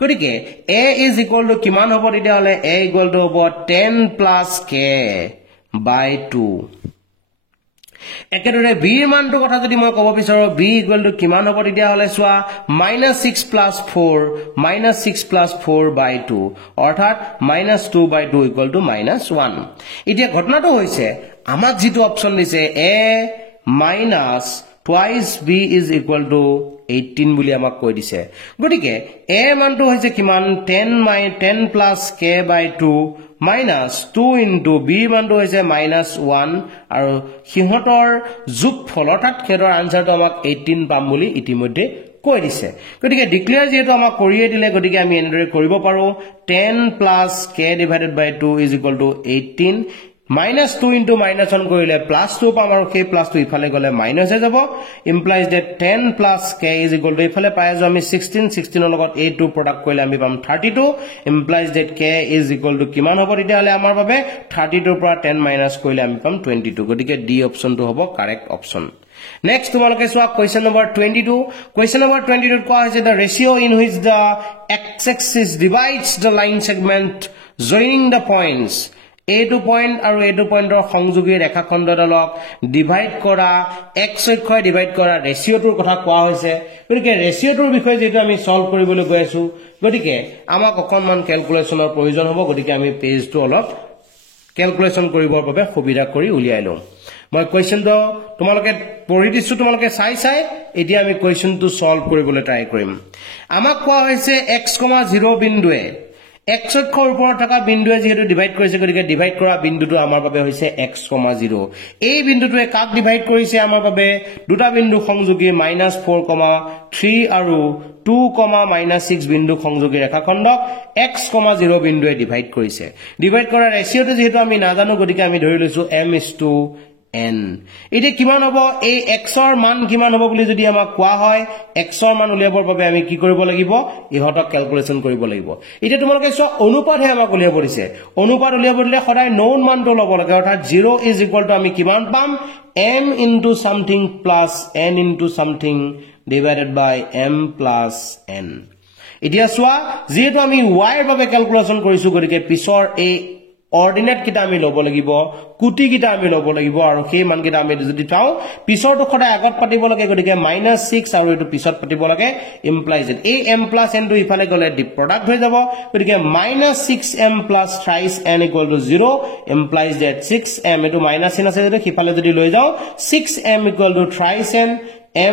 গতিকে A is equal to কিমান হ'ব তেতিয়া হলে A equal to হ'ব 10 plus K by 2 একেদৰে b ৰ মানটো কথা যদি মই ক'ব বিচাৰো b ইকুৱেল টু কিমান হ'ব তেতিয়া হলে চোৱা -6 plus 4 by 2 অৰ্থাৎ -2 by 2 ইকুৱেল টু -1 এতিয়া ঘটনাটো হৈছে আমাক যেটো অপচন দিছে a minus twice b is equal to 18 বুলি আমাক কৈ দিছে গতিকে a মানটো হৈছে কিমান 10 plus k by 2 minus 2 into b মানটো হৈছে -1 আৰু সিহতৰ যোগফল অৰ্থাৎ খেৰৰ আনসাৰটো আমাক 18 পাম বুলি ইতিমধ্যে কৈ দিছে গতিকে ডিক্লেয়াৰ যেটো আমাক কৰিয়ে দিলে গতিকে আমি এনেদৰে কৰিব পাৰো 10 plus k divided by 2 is equal to 18 -2 into -1 কৰিলে +2 পাম আৰু k +2 ইফালে গলে মাইনাস হৈ যাব implies that 10 plus k is equal to ইফালে পাই যাও আমি 16 ৰ লগত a2 প্ৰডাক্ট কৰিলে আমি পাম 32 implies that k is equal to কিমান হ'ব তেতিয়া হলে আমাৰ বাবে 32 ৰ পৰা 10 মাইনাস কৰিলে আমি পাম 22 গতিকে d অপচনটো হ'ব correct option Next, tomorrow swap question number 22. Question number 22 is the ratio in which the x-axis divides the line segment joining the points A2 point and A2 point or সংযোগী ৰেখাখণ্ডডালক divide কৰা x অক্ষয় divide কৰা ৰেশিওটোৰ কথা কোৱা হৈছে গতিকে ৰেশিওটোৰ বিষয়ে যেটো আমি সলভ কৰিবলৈ গৈ আছো গতিকে আমাক অকনমান ক্যালকুলেশনৰ প্ৰয়োজন হ'ব গতিকে আমি পেজটো অলপ ক্যালকুলেশন কৰিবৰ বাবে সুবিধা কৰি উলিয়াই লওঁ মই কোৱেশ্চনটো তোমালোকে পঢ়ি দিছো তোমালোকে চাই এতিয়া আমি কোৱেশ্চনটো সলভ কৰিবলৈ ট্ৰাই কৰিম আমাক কোৱা হৈছে x, 0 বিন্দুৱে x অক্ষৰ ওপৰত থকা বিন্দুৱে যেহেতু ডিভাইড কৰিছে গতিকে ডিভাইড কৰা বিন্দুটো আমাৰ বাবে হৈছে x, 0 এই বিন্দুটোৱে কাক ডিভাইড কৰিছে আমাৰ বাবে দুটা বিন্দু সংযোগী -4,3 আৰু 2,-6 বিন্দু সংযোগী ৰেখাখণ্ডক x, 0 বিন্দুৱে ডিভাইড কৰিছে ডিভাইড কৰা ৰেশিওটো যেহেতু আমি নাজানো গতিকে আমি ধৰি লৈছো m:n এটি কিমান হ'ব এই x ৰ মান কিমান হ'ব বুলি যদি আমাক কোৱা হয় x ৰ মান উলিয়াবৰ বাবে আমি কি কৰিব লাগিব ইহতক ক্যালকুলেশন কৰিব লাগিব এটা তোমালোকে সব অনুপাতহে আমাক উলিয়াব দিছে অনুপাত উলিয়াব দিলে সদায় নন মানটো ল'ব লাগে অৰ্থাৎ 0 is equal to আমি কিমান পাম m into something plus n into something divided by m plus n এতিয়া চোৱা যেটো আমি y ৰ বাবে ক্যালকুলেশন কৰিছো গতিকে পিছৰ এই অৰ্ডিনেট কিটা আমি লব লাগিব কুটি কিটা আমি লব লাগিব আৰু সেই মান কিটা আমি যদি চাও পিছৰটো খডা আগত পাতিব লাগে গতিকে -6 আৰু এটো পিছত পাতিব লাগে implies that a m plus n টো ইফালে গলে ডি প্ৰডাক্ট হৈ যাব গতিকে -6m plus thrice n equal to 0 implies that 6m এটো মাইনাস n আছে যদি ইফালে যদি লৈ যাও 6m equal to thrice n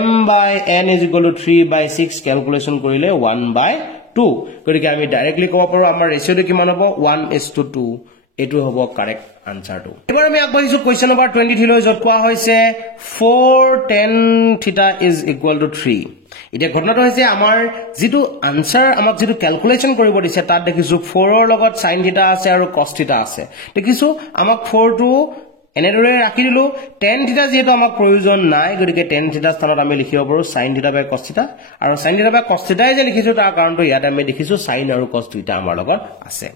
m by n is equal to 3 by 6 calculation কৰিলে 1 by 2 গতিকে আমি ডাইৰেক্টলি ক'ব পাৰো আমাৰ ৰেশিওটো কিমান হ'ব 1:2 এটো হ'ব কাৰেক্ট আনসাৰটো এবাৰ আমি আগবাঢ়িছো কোৱেশ্চন নম্বৰ 23 লৈ যত কোৱা হৈছে 4 tan theta is equal to 3 এটা ঘটনাটো হৈছে আমাৰ যেটো আনসাৰ আমাক যেটো ক্যালকুলেশন কৰিব দিছে তাত দেখিছো 4 ৰ লগত sin theta আছে আৰু cos theta আছে দেখিছো আমাক 4 টো এনেদৰে ৰাখি দিলো tan theta যেটো আমাক প্ৰয়োজন নাই গতিকে tan theta স্থানত আমি লিখিব পাৰো sin theta by cos theta আৰু sin theta by cos theta যে লিখিছো তাৰ কাৰণটো ইয়াত আমি দেখিছো sin আৰু cos দুইটা আমাৰ লগত আছে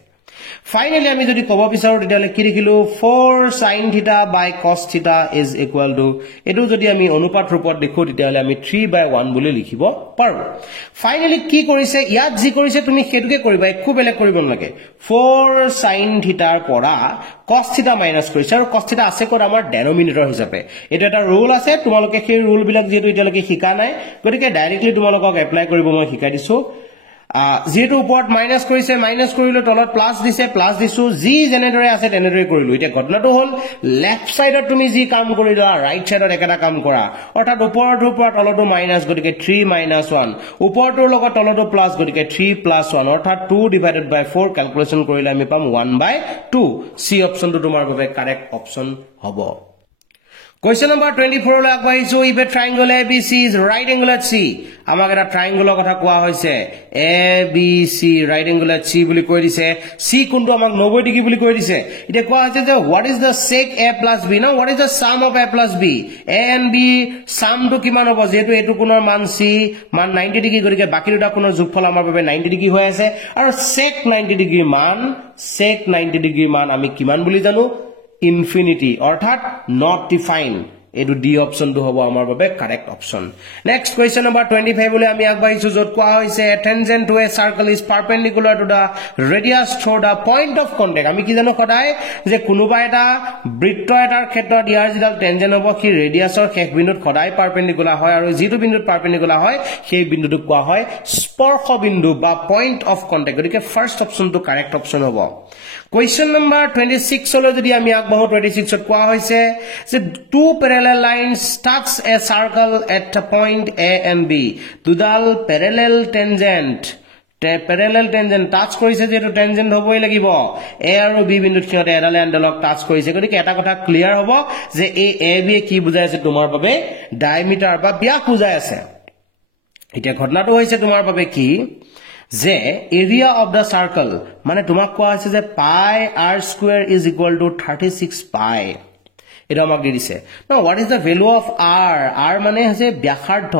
Finally, আমি যদি কব বিচাৰো তেতিয়ালে কি লিখিলো 4 sin theta by cos theta is equal to এটো যদি আমি অনুপাত ৰূপত দেখো তেতিয়ালে আমি 3/1 বুলি লিখিব পাৰো ফাইনালি কি কৰিছে ইয়াত যি কৰিছে তুমি হেতুকে কৰিবা একো বেলেগ কৰিব নালাগে 4 sin theta ৰ পৰা cos theta মাইনাস কৰিছে আৰু cos theta আছে কোড আমাৰ ডেনোমিনেটৰ হিচাপে এটো এটা ৰুল আছে তোমালোকে সেই ৰুল বিলাক যেটো এতিয়ালৈকে শিকা নাই গতিকে ডাইৰেক্টলি তোমালোকক এপ্লাই কৰিব মই শিকাই দিছো যেটো উপৰত মাইনাস কৰিছে মাইনাস কৰিলো তলত প্লাস দিছে প্লাস দিছো জি জেনেদৰে আছে তেনেদৰে কৰিলো এতিয়া ঘটনাটো হল লেফট সাইডত তুমি জি কাম কৰিলা ৰাইট সাইডত একেটা কাম কৰা অৰ্থাৎ উপৰটো তলটো মাইনাস গতিকে 3 - 1 উপৰটোৰ লগত তলটো প্লাস গতিকে 3 + 1 অৰ্থাৎ 2/4 ক্যালকুলেশন কৰিলে আমি পাম 1/2 সি অপশনটো তোমাৰ বাবে কাৰেক্ট অপশন হ'ব Question number 24 লৈ আগবাঢ়িছো if a triangle ABC is right angle at C আমাক এটা ট্ৰায়াঙ্গলৰ কথা কোৱা হৈছে ABC right angle at C বুলি কৈ দিছে C কোনটো আমাক 90 ডিগ্ৰী বুলি কৈ দিছে এটা কোৱা হৈছে যে what is the sec A plus B now what is the sum of A plus B A and B sum টো কিমান হ'ব যেটো এটো কোণৰ মান C মান 90 ডিগ্ৰী গৰিকে বাকি দুটা কোণৰ যোগফল আমাৰ বাবে 90 ডিগ্ৰী হৈ আছে আৰু sec 90 ডিগ্ৰী মান আমি কিমান বুলি জানো infinity অৰ্থাৎ not defined এটো ডি অপশন টো হ'ব আমাৰ বাবে correct option next question number 25 বলে আমি আগবাঢ়িছো যত কোৱা হৈছে tangent to a circle is perpendicular to the radius through the point of contact আমি কি জানো সদায় যে কোনোবা এটা বৃত্ত এটাৰ ক্ষেত্ৰত ইয়াৰ যিডাল টেনজেন্ট হ'ব কি ৰেডিয়াছৰ শেষ বিন্দুত সদায় পাৰপেন্ডিকুলাৰ হয় আৰু যিটো বিন্দুত পাৰপেন্ডিকুলাৰ হয় সেই বিন্দুটোক কোৱা হয় স্পৰ্শ বিন্দু বা পইণ্ট অফ কন্টাক্ট গতিকে ফাৰ্স্ট অপশন টো কারেক্ট অপশন হ'ব Question number 26 হলো যদি আমি আগবাঢ়ো 26 ত কোৱা হৈছে যে two parallel lines touch a circle at a point A and B দুডাল parallel tangent টাচ কৰিছে যেটো টেনজেন্ট হ'বই লাগিব A আৰু B বিন্দুত কিয়তে এডালে আনডালক টাচ কৰিছে গতিকে এটা কথা ক্লিয়াৰ হ'ব যে এই AB কি বুজাই আছে তোমাৰ বাবে ডায়ামিটাৰ বা ব্যাস বুজাই আছে এতিয়া ঘটনাটো হৈছে তোমাৰ বাবে কি যে area of the circle মানে তোমাক কোৱা আছে যে pi r square is equal to 36 pi এটা আমাক দিছে now what is the value of r মানে হৈছে ব্যাসাৰ্ধ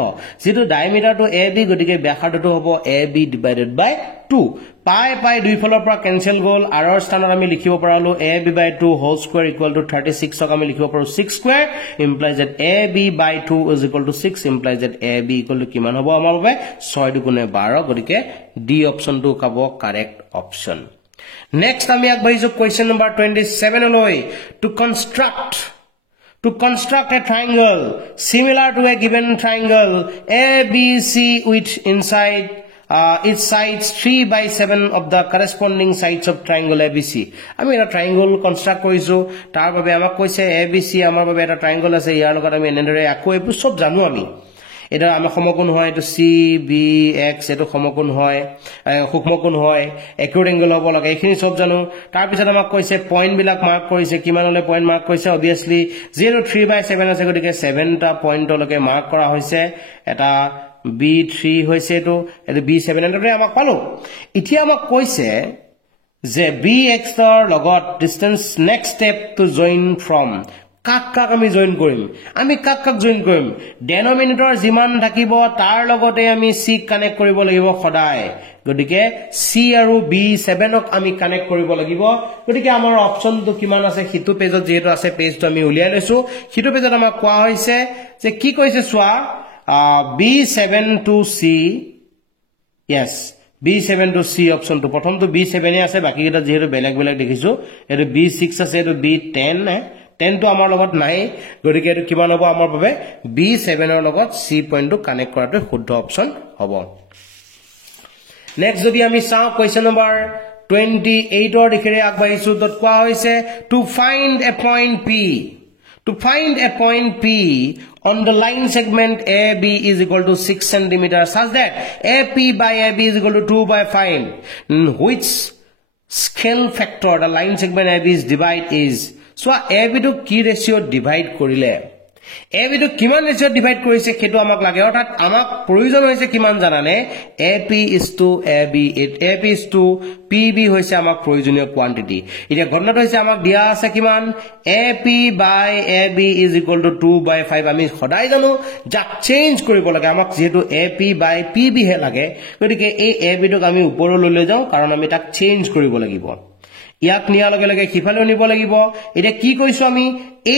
যেটো ডায়ামিটাৰটো ab গতিকে ব্যাসাৰ্ধটো হ'ব ab divided by 2 pi দুই ফলৰ পৰা কেনসেল গল r ৰ স্থানত আমি লিখিব পাৰালো ab by 2 whole square equal to 36 ক আমি লিখিব পাৰো 6 square implies that ab by 2 is equal to 6 implies that ab equal to কিমান হ'ব আমাৰ বাবে 6 দুগুণে 12 গতিকে ডি অপশনটো হ'ব কারেক্ট অপশন নেক্সট আমি আগবাঢ়িছো কোয়েশ্চন নাম্বার 27 লৈ to construct a triangle similar to a given triangle ABC with inside its sides 3/7 of the corresponding sides of triangle ABC আমি এটা triangle construct কৰিছো তাৰ বাবে আমাক কৈছে ABC আমাৰ বাবে এটা triangle আছে ইয়াৰ লগত আমি এনেদৰে আকৌ এই সব জানো আমি এটা আমাৰ সমকোণ হয় এটো CBX এটো সমকোণ হয় সূক্ষ্মকোণ হয় একিউট এংগল হ'ব লাগে এইখিনি সব জানো তাৰ পিছত আমাক কৈছে পয়েন্ট বিলাক মাৰ্ক কৰিছে কিমান হলে পয়েন্ট মাৰ্ক কৰিছে obviously 0.3/7 আছে গতিকে 7 টা পয়েন্টলৈকে মাৰ্ক কৰা হৈছে এটা B3 হৈছে এটো B7 এনেদৰে আমাক পালো এতিয়া আমাক কৈছে যে BX ৰ লগত distance next step to join from কাক আমি জয়েন কৰিম আমি কাক জয়েন কৰিম ডেনোমিনেটৰ যিমান থাকিব তাৰ লগতে আমি c কানেক্ট কৰিব লাগিব সদায় গতিকে c আৰু b7 ক আমি কানেক্ট কৰিব লাগিব গতিকে আমাৰ অপচনটো কিমান আছে হিতু পেজত যেটো আছে পেজটো আমি উলিয়াই লৈছো হিতু পেজত আমাক কোৱা হৈছে যে কি কৈছে সোৱা b7 to c yes b7 to c option তো প্ৰথমটো b7 এ আছে বাকি এটা যেহেতু বেলেগ বেলেগ দেখিছো এটো b6 আছে এটো b10 10 to আমাৰ লগত নাই গতিকে এটো কিমান হ'ব আমাৰ বাবে b7 ৰ লগত c পইণ্ট টো কানেক্ট কৰাটো শুদ্ধ অপশন হ'ব নেক্সট যদি আমি চাও কোয়েশ্চন নম্বৰ 28 ৰ দিখৰে আগবাঢ়িছো তত কোৱা হৈছে to find a point P on the line segment AB is equal to 6 cm such that AP by AB is equal to 2/5 which scale factor the line segment AB is divide is so AB to কি ratio divide কৰিলে AB to কিমান ratio divide কৰিছে কেটো আমাক লাগে অৰ্থাৎ আমাক প্ৰয়োজন হৈছে কিমান জানানে AP is to AB AP is to PB হৈছে আমাক প্ৰয়োজনীয় কোৱান্টিটি এতিয়া ঘটনাটো হৈছে আমাক দিয়া আছে কিমান AP by AB is equal to 2/5 আমি সদায় জানো যাক চেঞ্জ কৰিব লাগে আমাক যেটো AP by PB হে লাগে গতিকে এই AB টোক আমি ওপৰলৈ লৈ যাও কাৰণ আমি তাক চেঞ্জ কৰিব লাগিব ইয়াক নিয়াৰ লগে লগে কিফালে নিব লাগিব এটা কি কৈছো আমি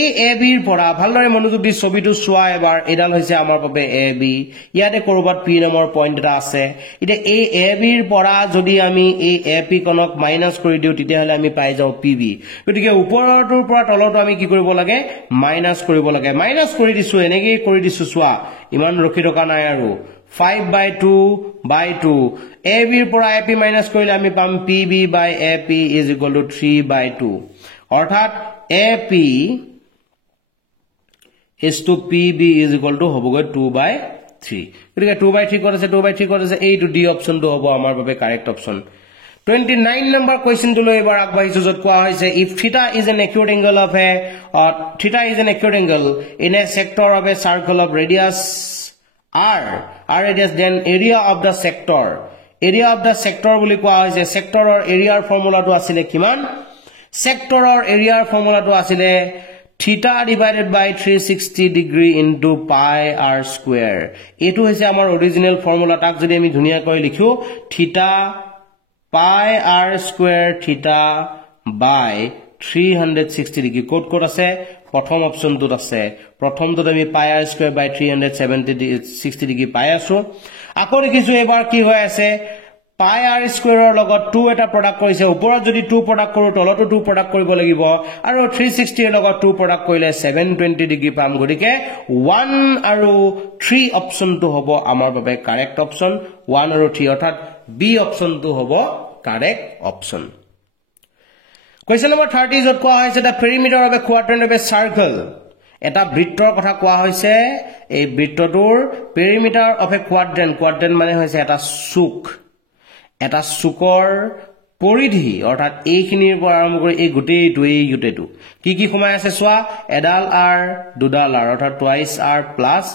এ এ বিৰ পৰা ভালদৰে মনোযোগ দি ছবিটো চোৱা এবাৰ এডাল হৈছে আমাৰ বাবে এ বি ইয়াতে কৰবাত পি নামৰ পইণ্ট এটা আছে এটা এ এ বিৰ পৰা যদি আমি এই এ পি কনক মাইনাস কৰি দিও তেতিয়া হলে আমি পাই যাও পি বি গতিকে ওপৰটোৰ পৰা তলটো আমি কি কৰিব লাগে মাইনাস কৰিব লাগে মাইনাস কৰি দিছো এনেকৈ কৰি দিছো চোৱা ইমান ৰখি থকা নাই আৰু 5/2/2 a b পৰা a p মাইনাস কৰিলে আমি পাম p b by a p is equal to 3/2 অৰ্থাৎ a p is to p b is equal to হবগৈ 2/3 গতিকে 2/3 কত আছে 2/3 কত আছে এইটো ডি অপচনটো হ'ব আমাৰ বাবে correct option 29 number question to lower agbahisu jot kwa hoise if theta is an acute angle of a theta is an acute angle in a sector of a circle of radius r radius then area of the sector boli kwa hoise sector or area formula to asile kiman sector or area formula to asile theta divided by 360 degree into pi r square etu hoise amar original formula tak jodi ami dhuniya koi likhu theta pi r square theta by 360 degree code আছে প্ৰথম option দুত আছে প্ৰথম দুত আমি pi r square by 360 degree পাই আছো আকৌ দেখিছো এবাৰ কি হৈ আছে pi r square ৰ লগত 2 এটা প্ৰডাক্ট কৰিছে ওপৰত যদি 2 প্ৰডাক্ট কৰো তলতো 2 প্ৰডাক্ট কৰিব লাগিব আৰু 360 ৰ লগত 2 প্ৰডাক্ট কৰিলে 720 ডিগ্ৰী পাম গতিকে 1 আৰু 3 অপচনটো হ'ব আমাৰ বাবে কাৰেক্ট অপচন 1 আৰু 3 অৰ্থাৎ বি অপচনটো হ'ব correct option Question number 30 jot koa hoise the perimeter of a quadrant of a circle eta brittor kotha koa hoise ei brittotur perimeter of a quadrant mane hoise eta sukor poridhi orthat ei khinir por arambo kori ei guteitu ki khomai ase soa edal r dudal r orthat twice r plus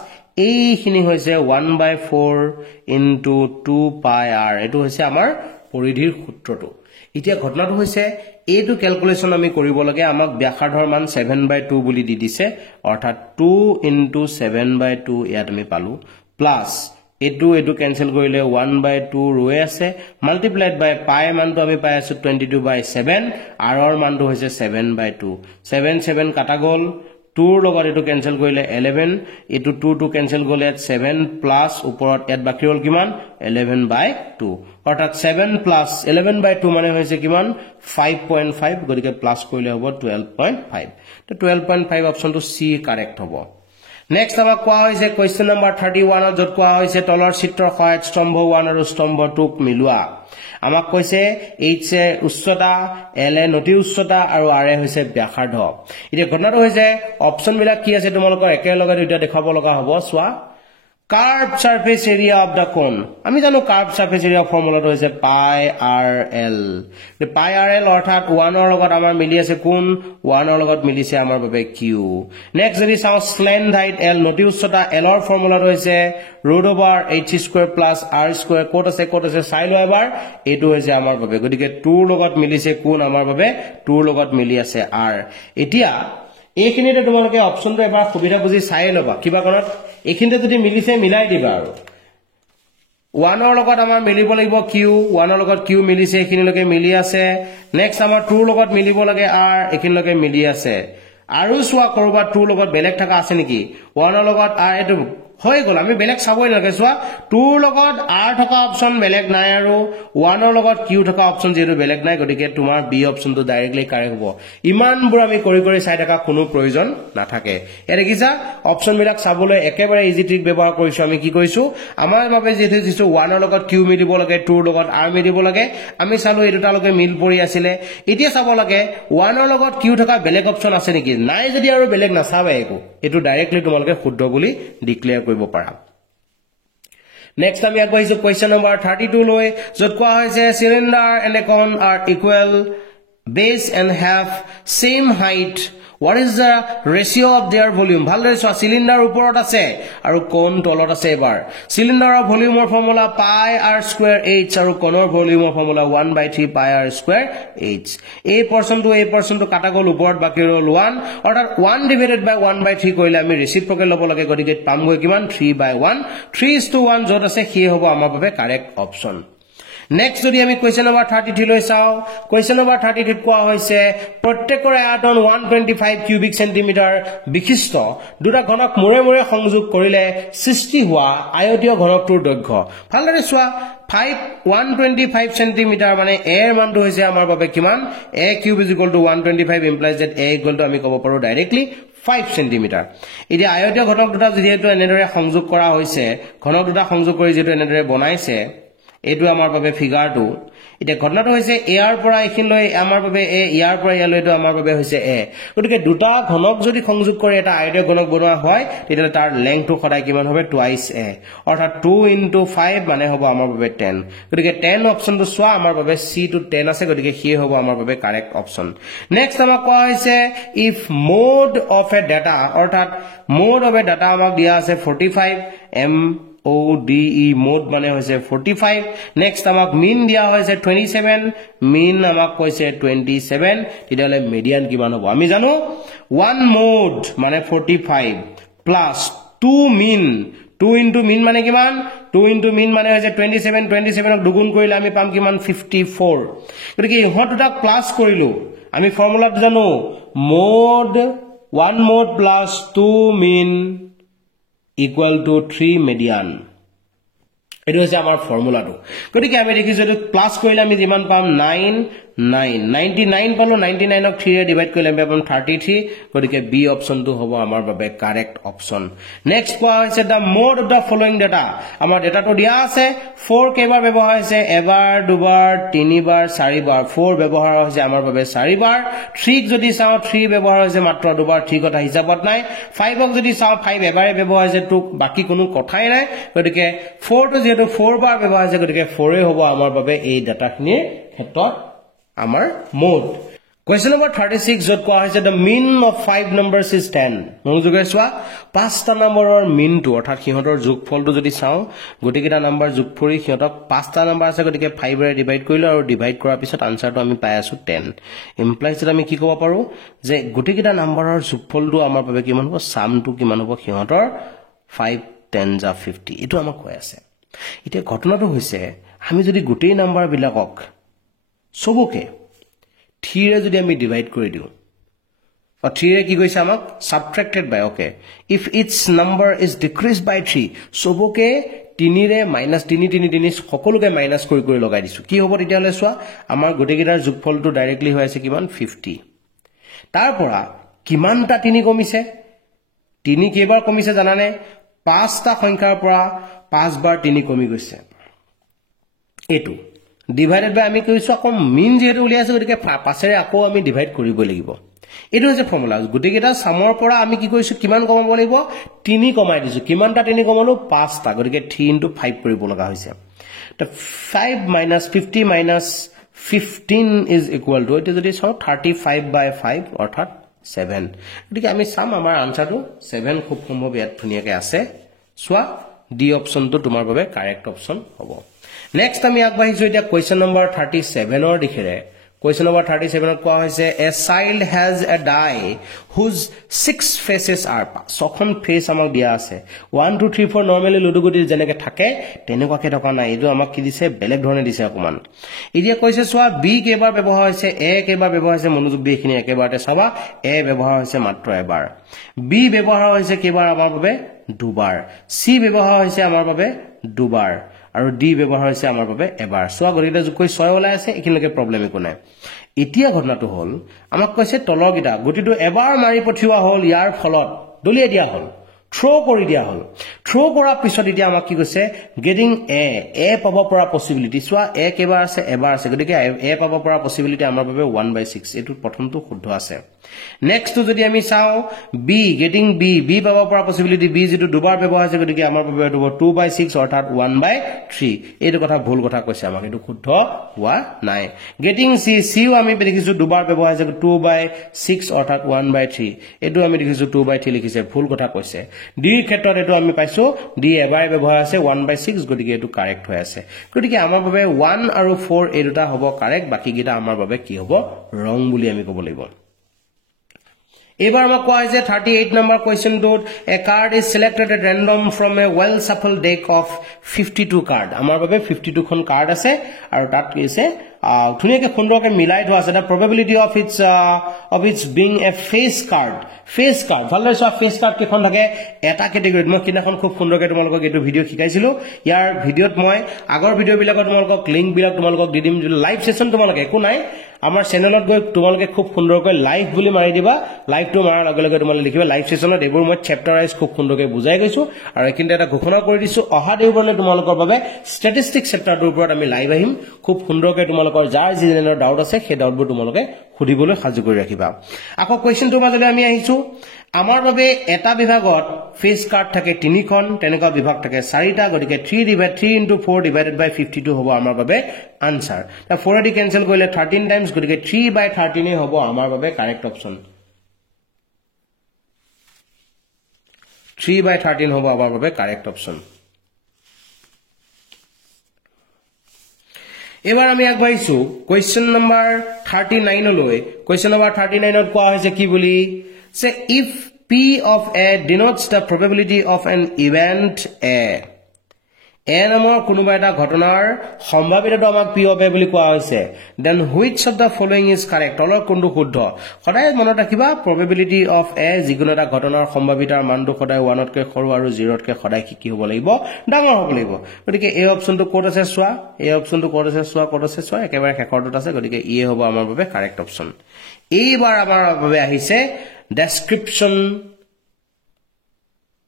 ei khini hoise 1/4 into 2 pi r etu hoise amar poridhir sutrotu এতিয়া ঘটনাটো হৈছে এইটো calculation আমি কৰিব লাগে আমাক ব্যাসাৰ্ধৰ মান 7/2 বুলি দি দিছে অৰ্থাৎ 2 into 7/2 ইয়াত আমি পালো প্লাস এটো ক্যান্সেল কৰিলে 1/2 ৰয়ে আছে মাল্টিপ্লাইড বাই পাই মানটো আমি পাই আছো 22/7 r ৰ মানটো হৈছে 7/2 7 কাটা গল 2 ৰ লগত এটো ক্যান্সেল কৰিলে 11 এটো 2 ক্যান্সেল গলে 7 প্লাস ওপৰত এত বাকি হল কিমান 11/2 অৰ্থাৎ 7 প্লাস 11/2 মানে হৈছে কিমান 5.5 গতিকে প্লাস কৰিলে হ'ব 12.5 তো 12.5 অপচনটো সি কাৰেক্ট হ'ব নেক্সট আমাক কোৱা হৈছে কোৱেশ্চন নম্বৰ 31 যত কোৱা হৈছে তলৰ চিত্ৰৰ সহায়ত স্তম্ভ 1 আৰু স্তম্ভ 2 ক মিলোৱা আমাক কৈছে h এ উচ্চতা l এ নতি উচ্চতা আৰু r এ হৈছে ব্যাসাৰ্ধ এতিয়া ঘটনাটো হৈছে অপচন বিলাক কি আছে তোমালোকৰ একেলগে দুটা দেখাব লগা হ'ব সোৱা curved surface area of the cone আমি জানো curved surface area formula to hoise pi rl the pi rl অর্থাৎ 1 ৰ লগত আমাৰ মিলি আছে কোন 1 ৰ লগত মিলিছে আমাৰ বাবে q next যদি চাও slant height l নতি উচ্চতা l ৰ formula to hoise √h² plus r square কোট আছে চাই লো এবাৰ এটো হৈছে আমাৰ বাবে গতিকে 2 ৰ লগত মিলিছে কোন আমাৰ বাবে 2 ৰ লগত মিলি আছে r এতিয়া এইখিনিতে তোমালোকে অপচনটো এবাৰ সুবিধা বুজি চাই লবা কিবা কাৰণত এইখিনিতে যদি মিলিছে মিলাই দিবা আৰু 1 ৰ লগত আমাৰ মিলিব লাগিব q 1 ৰ লগত q মিলিছে এইখিনিলৈকে মিলি আছে নেক্সট আমাৰ 2 ৰ লগত মিলিব লাগে r এইখিনিলৈকে মিলি আছে আৰু সোৱা কৰবা 2 ৰ লগত বেলেগ থকা আছে নেকি 1 ৰ লগত r এটো হৈ গল আমি বেলেগ চাবই লাগে সোৱা 2 ৰ লগত r থকা অপচন বেলেগ নাই আৰু 1 ৰ লগত q থকা অপচন যেটো বেলেগ নাই গতিকে তোমাৰ বি অপচনটো ডাইৰেক্টলি কাৰেক্ট হ'ব ইমান বুৰ আমি কৰি চাই থকা কোনো প্ৰয়োজন নাথাকে এৰে কিছা অপচন বিলাক চাবলৈ একেবাৰে ইজি ট্ৰিক ব্যৱহাৰ কৰিছো আমি কি কৰিছো আমাৰ বাবে যেটো দিছো 1 ৰ লগত q মিলিব লাগে 2 ৰ লগত r মিলিব লাগে আমি চালো এটোটালকে মিল পৰি আছিল এতিয়া চাব লাগে 1 ৰ লগত q থকা বেলেগ অপচন আছে নেকি নাই যদি আৰু বেলেগ নাচাবে একো এটো ডাইৰেক্টলি তোমালোকে শুদ্ধ বুলি ডিক্লেয়াৰ কৰিব পাৰা Next আমি আগবাইছো question number 32 লৈ যত কোৱা হৈছে cylinder and a cone are equal base and have same height what is the ratio of their volume ভালদৰে চোৱা cylinder ওপৰত আছে আৰু cone তলত আছে এবাৰ cylinder ৰ ভলিউমৰ formula pi r square h আৰু cone ৰ ভলিউমৰ formula 1/3 pi r square h এই পৰচনটো কাটা গল ওপৰত বাকি ৰল 1 অৰ্থাৎ 1 divided by 1/3 কৰিলে আমি ৰেচিপ্ৰকেল লব লাগে গতিকে পামগৈ কিমান 3/1 3:1 যত আছে কি হ'ব আমাৰ বাবে কাৰেক্ট অপচন নেক্সট যদি আমি কোৱেশ্চন নম্বৰ 33 লৈ চাও কোৱেশ্চন নম্বৰ 33 কোৱা হৈছে প্ৰত্যেকৰ আয়তন 125 কিউবিক সেন্টিমিটাৰ বিশিষ্ট দুটা ঘনক মোৰে মোৰে সংযোগ কৰিলে সৃষ্টি হোৱা আয়তীয় ঘনকটোৰ দৈৰ্ঘ্য ভালদৰে চোৱা 125 সেন্টিমিটাৰ মানে a এৰ মানটো হৈছে আমাৰ বাবে কিমান a cube is equal to 125 implies that a equal to আমি ক'ব পাৰো ডাইৰেক্টলি 5 সেন্টিমিটাৰ এতিয়া আয়তীয় ঘনক দুটা যেহেতু এনেদৰে সংযোগ কৰা হৈছে ঘনক দুটা সংযোগ কৰি যেহেতু এনেদৰে বনাইছে এটো আমাৰ বাবে ফিগাৰটো এটা ঘটনাটো হৈছে a ৰ পৰা এখিন লৈ আমাৰ বাবে a ইয়াৰ পৰা ইয়ালৈটো আমাৰ বাবে হৈছে a গতিকে দুটা ঘনক যদি সংযোগ কৰি এটা আয়তীয় ঘনক বনোৱা হয় তেতিয়া তাৰ লেংথটো সদায় কিমান হবে টুৱাইস a অৰ্থাৎ 2 * 5 মানে হ'ব আমাৰ বাবে 10 গতিকে 10 অপচনটো চোৱা আমাৰ বাবে c টু 10 আছে গতিকে হি হ'ব আমাৰ বাবে কাৰেক্ট অপচন নেক্সট আমাক কোৱা হৈছে if mode of A data অৰ্থাৎ মোড অফ এ ডাটা আমাক দিয়া আছে 45 MODE mode মানে হৈছে 45 নেক্সট আমাক মিন দিয়া হৈছে 27 মিন আমাক কৈছে 27 তেতিয়ালে মিডিয়ান কিমান হ'ব আমি জানো 1 মোড মানে 45 প্লাস 2 মিন 2 ইনটু মিন মানে কিমান 2 ইনটু মিন মানে হৈছে 27 27 ক দুগুণ কৰিলে আমি পাম কিমান 54 গতিকে ইহত দুটা প্লাস কৰিলো আমি ফৰ্মুলাটো জানো mode 1 mode plus 2 mean equal to 3 median এটো হৈছে আমাৰ ফৰ্মুলাটো গতিকে আমি দেখি যদি প্লাস কৰিলে আমি যিমান পাম 99 পালো 99 ক 3 ৰে ডিভাইড কৰিলে আমি পাম 33 গতিকে বি অপচনটো হ'ব আমাৰ বাবে কাৰেক্ট অপচন নেক্সট কোৱা হৈছে the mode of the following data আমাৰ ডাটাটো দিয়া আছে 4 কেইবাৰ ব্যৱহাৰ হৈছে এবাৰ দুবাৰ তিনিবাৰ চাৰিবাৰ 4 ব্যৱহাৰ হৈছে আমাৰ বাবে চাৰিবাৰ 3 ক যদি চাও 3 ব্যৱহাৰ হৈছে মাত্ৰ দুবাৰ ঠিক কথা হিচাপত নাই 5 ক যদি চাও 5 এবাৰে ব্যৱহাৰ হৈছে তো বাকি কোনো কথাই নাই গতিকে 4 টো যেটো 4 বাৰ ব্যৱহাৰ হৈছে গতিকে 4 এ হ'ব আমাৰ বাবে এই ডাটাখিনিৰ ক্ষেত্ৰত আমাৰ মোড কোৱেশ্চন নম্বৰ 36 যত কোৱা হৈছে the mean of 5 numbers is 10 মনোযোগে চোৱা পাঁচটা নম্বৰৰ মিনটো অৰ্থাৎ হিহতৰ যোগফলটো যদি চাও গটিকেটা নম্বৰ যোগ কৰি হিহতক পাঁচটা নম্বৰ আছে গটিকে 5 ৰে ডিভাইড কৰিলো আৰু ডিভাইড কৰাৰ পিছত আনসাৰটো আমি পাই আছো 10 ইমপ্লাইজ যে আমি কি ক'ব পাৰো যে গটিকেটা নম্বৰৰ যোগফলটো আমাৰ বাবে কিমান হ'ব সামটো কিমান হ'ব হিহতৰ 5 10 যা 50 এটো আমাক কৈ আছে এতিয়া ঘটনাটো হৈছে আমি যদি গোটেই নম্বৰ বিলাকক সবকে 3 ৰে যদি আমি ডিভাইড কৰি দিও or 3 ৰে কি কৈছে আমাক subtracted by okay if its number is decreased by 3 সবকে 3 ৰে -3 সকলোকে মাইনাস কৰি কৰি লগাই দিছো কি হ'ব তেতিয়ালে চোৱা আমাৰ গটেকিটাৰ যোগফলটো ডাইৰেক্টলি হৈ আছে কিমান 50 তাৰ পৰা কিমানটা 3 কমিছে 3 কেইবাৰ কমিছে জানানে 5টা সংখ্যাৰ পৰা 5 বাৰ 3 কমি গৈছে এটো ডিভাইডেড বাই আমি কৈছো আকৌ মিন যেটো উলিয়াইছে গতিকে 5 ৰে আকৌ আমি ডিভাইড কৰিব লাগিব এটো হৈছে ফৰ্মুলা গটেকিটা সামৰ পৰা আমি কি কৈছো কিমান কমাব লাগিব 3 কমাই দিছো কিমানটা 3 কমালো 5টা গতিকে 3 * 5 কৰিব লগা হৈছে তো 5 - 50 - 15 is equal to এটো যদি চাও 35/5 অৰ্থাৎ 7 গতিকে আমি সাম আমাৰ আনসাৰটো 7 খুব সম্ভৱ ইয়াত ধুনিয়াকে আছে সোৱা ডি অপচনটো তোমাৰ বাবে কাৰেক্ট অপচন হ'ব নেক্সট আমি আগবাঢ়িছো এতিয়া কোৱেশ্চন নম্বৰ 37 ৰ দিখৰে কোৱেশ্চন নম্বৰ 37 ত কোৱা হৈছে a child has a die whose 6 faces are ছখন ফেস আমাক দিয়া আছে 1 2 3 4 নরমালি লুডুগুটি যেনেকে থাকে তেনেকুৱাকে থকা নাই এটো আমাক কি দিছে বেলেগ ধৰণে দিছে অকমান এতিয়া কৈছে সোৱা বি কেবাৰ ব্যৱহাৰ হৈছে এ কেবাৰ ব্যৱহাৰ হৈছে মনোযোগ দি এখিনি একেবাৰতে চাবা এ ব্যৱহাৰ হৈছে মাত্ৰ এবাৰ বি ব্যৱহাৰ হৈছে কেবাৰ আমাৰ বাবে দুবাৰ সি ব্যৱহাৰ হৈছে আমাৰ বাবে দুবাৰ আৰু ডি ব্যৱহাৰ হৈছে আমাৰ বাবে এবাৰ সোৱা গৰিটা যোগ কৰি 6 ওলাই আছে এখিনলৈকে প্ৰবলেম একো নাই এতিয়া ঘটনাটো হল আমাক কৈছে তলগিটা গটিটো এবাৰ মাৰি পঠিওৱা হল ইয়াৰ ফলত দলিয়া দিয়া হল থ্ৰো কৰি দিয়া হল থ্ৰো কৰাৰ পিছত এতিয়া আমাক কি কৈছে গেটিং এ পাব পৰা পসিবিলিটি সোৱা এ কেবাৰ আছে এবাৰ আছে গতিকে এ পাব পৰা পসিবিলিটি আমাৰ বাবে 1/6 এটো প্ৰথমটো শুদ্ধ আছে নেক্সট যদি আমি চাও বি গেটিং বি পাব পৰা পসিবিলিটি বি যেটো দুবাৰ ব্যৱহাৰ হৈছে গতিকে আমাৰ বাবে এটো 2/6 অৰ্থাৎ 1/3 এটো কথা ভুল কথা কৈছে আমাক এটো শুদ্ধ হোৱা নাই গেটিং সিও আমি দেখিছো দুবাৰ ব্যৱহাৰ হৈছে 2/6 অৰ্থাৎ 1/3 এটো আমি দেখিছো 2/3 লিখিছে ভুল কথা কৈছে ডি ক্ষেত্ৰত এটো আমি পাইছো ডি এবাৰ ব্যৱহাৰ আছে 1/6 গতিকে এটো কাৰেক্ট হৈ আছে গতিকে আমাৰ বাবে 1 আৰু 4 এই দুটা হ'ব কাৰেক্ট বাকি গিটা আমাৰ বাবে কি হ'ব ৰং বুলি আমি ক'ব লাগিব এবাৰ মই কোৱা হৈছে 38 নম্বৰ কোৱেশ্চনটোত a card is selected at random from a well shuffled deck of 52 card আমাৰ বাবে 52 খন কাৰ্ড আছে আৰু তাত কি আছে ধুনিয়াকে সুন্দৰকে মিলাই থোৱা আছে the probability of its being a face card ভালদৰে চোৱা ফেস কাৰ্ড কেখন থাকে এটা কেটেগৰীত মই কিনাখন খুব সুন্দৰকে তোমালোকক এইটো ভিডিও শিকাইছিলো ইয়াৰ ভিডিওত মই আগৰ ভিডিও বিলাকত তোমালোকক লিংক বিলাক তোমালোকক দি দিম লাইভ সেশন তোমালোকে একো নাই আমাৰ চেনেলত গৈ তোমালোকে খুব সুন্দৰকৈ লাইভ বুলি মাৰি দিবা লাইভটো মাৰাৰ লগে লগে তোমালোকে লিখিবা লাইভ সেশনত এবোৰ মই চ্যাপ্টাৰ ওয়াইজ খুব সুন্দৰকৈ বুজাই গৈছো আৰু কিন্তু এটা ঘোষণা কৰি দিছো অহা দেওবাৰলৈ তোমালোকৰ বাবে ষ্টেটিষ্টিক্স চেপ্টাৰটোৰ ওপৰত আমি লাইভ আহিম খুব সুন্দৰকৈ তোমালোকৰ যাৰ যিজনৰ ডাউট আছে সেই ডাউটবোৰ তোমালোকে খুদিবলৈ সাজু কৰি ৰাখিবা আকৌ কোৱেশ্চনটোৰ মাজলৈ আমি আহিছো আমাৰ বাবে এটা বিভাগত ফেস কাৰ্ড থাকে 3খন তেনেকুৱা বিভাগ থাকে 4টা গতিকে 3 into 4 divided by 52 হ'ব আমাৰ বাবে আনসাৰ তা 4 দি কেনসেল কৰিলে 13 টাইমছ গতিকে 3/13 এ হ'ব আমাৰ বাবে কাৰেক্ট অপচন 3/13 হ'ব আমাৰ বাবে কাৰেক্ট অপচন এবাৰ আমি আগবাইছো কোৱেশ্চন নম্বৰ 39 লৈ কোৱেশ্চন নম্বৰ 39 ত কোৱা হৈছে কি বুলি সে if p of a denotes the probability of an event a নামৰ কোনোবা এটা ঘটনাৰ সম্ভাৱিতাটো আমাক p of a বুলি কোৱা হৈছে then which of the following is correct তলৰ কোনটো শুদ্ধ সদায় মনত ৰাখিবা probability of a যিকোনো এটা ঘটনাৰ সম্ভাৱিতাৰ মানটো সদায় 1 তকৈ সৰু আৰু 0 তকৈ সদায় কি হ'ব লাগিব ডাঙৰ হ'ব লাগিব গতিকে এই অপচনটো ক'ত আছে চোৱা এই অপচনটো ক'ত আছে চোৱা একেবাৰে শেষৰটোত আছে গতিকে ই হ'ব আমাৰ বাবে কাৰেক্ট অপচন এইবাৰ আমাৰ বাবে আহিছে ডেসক্ৰিপচন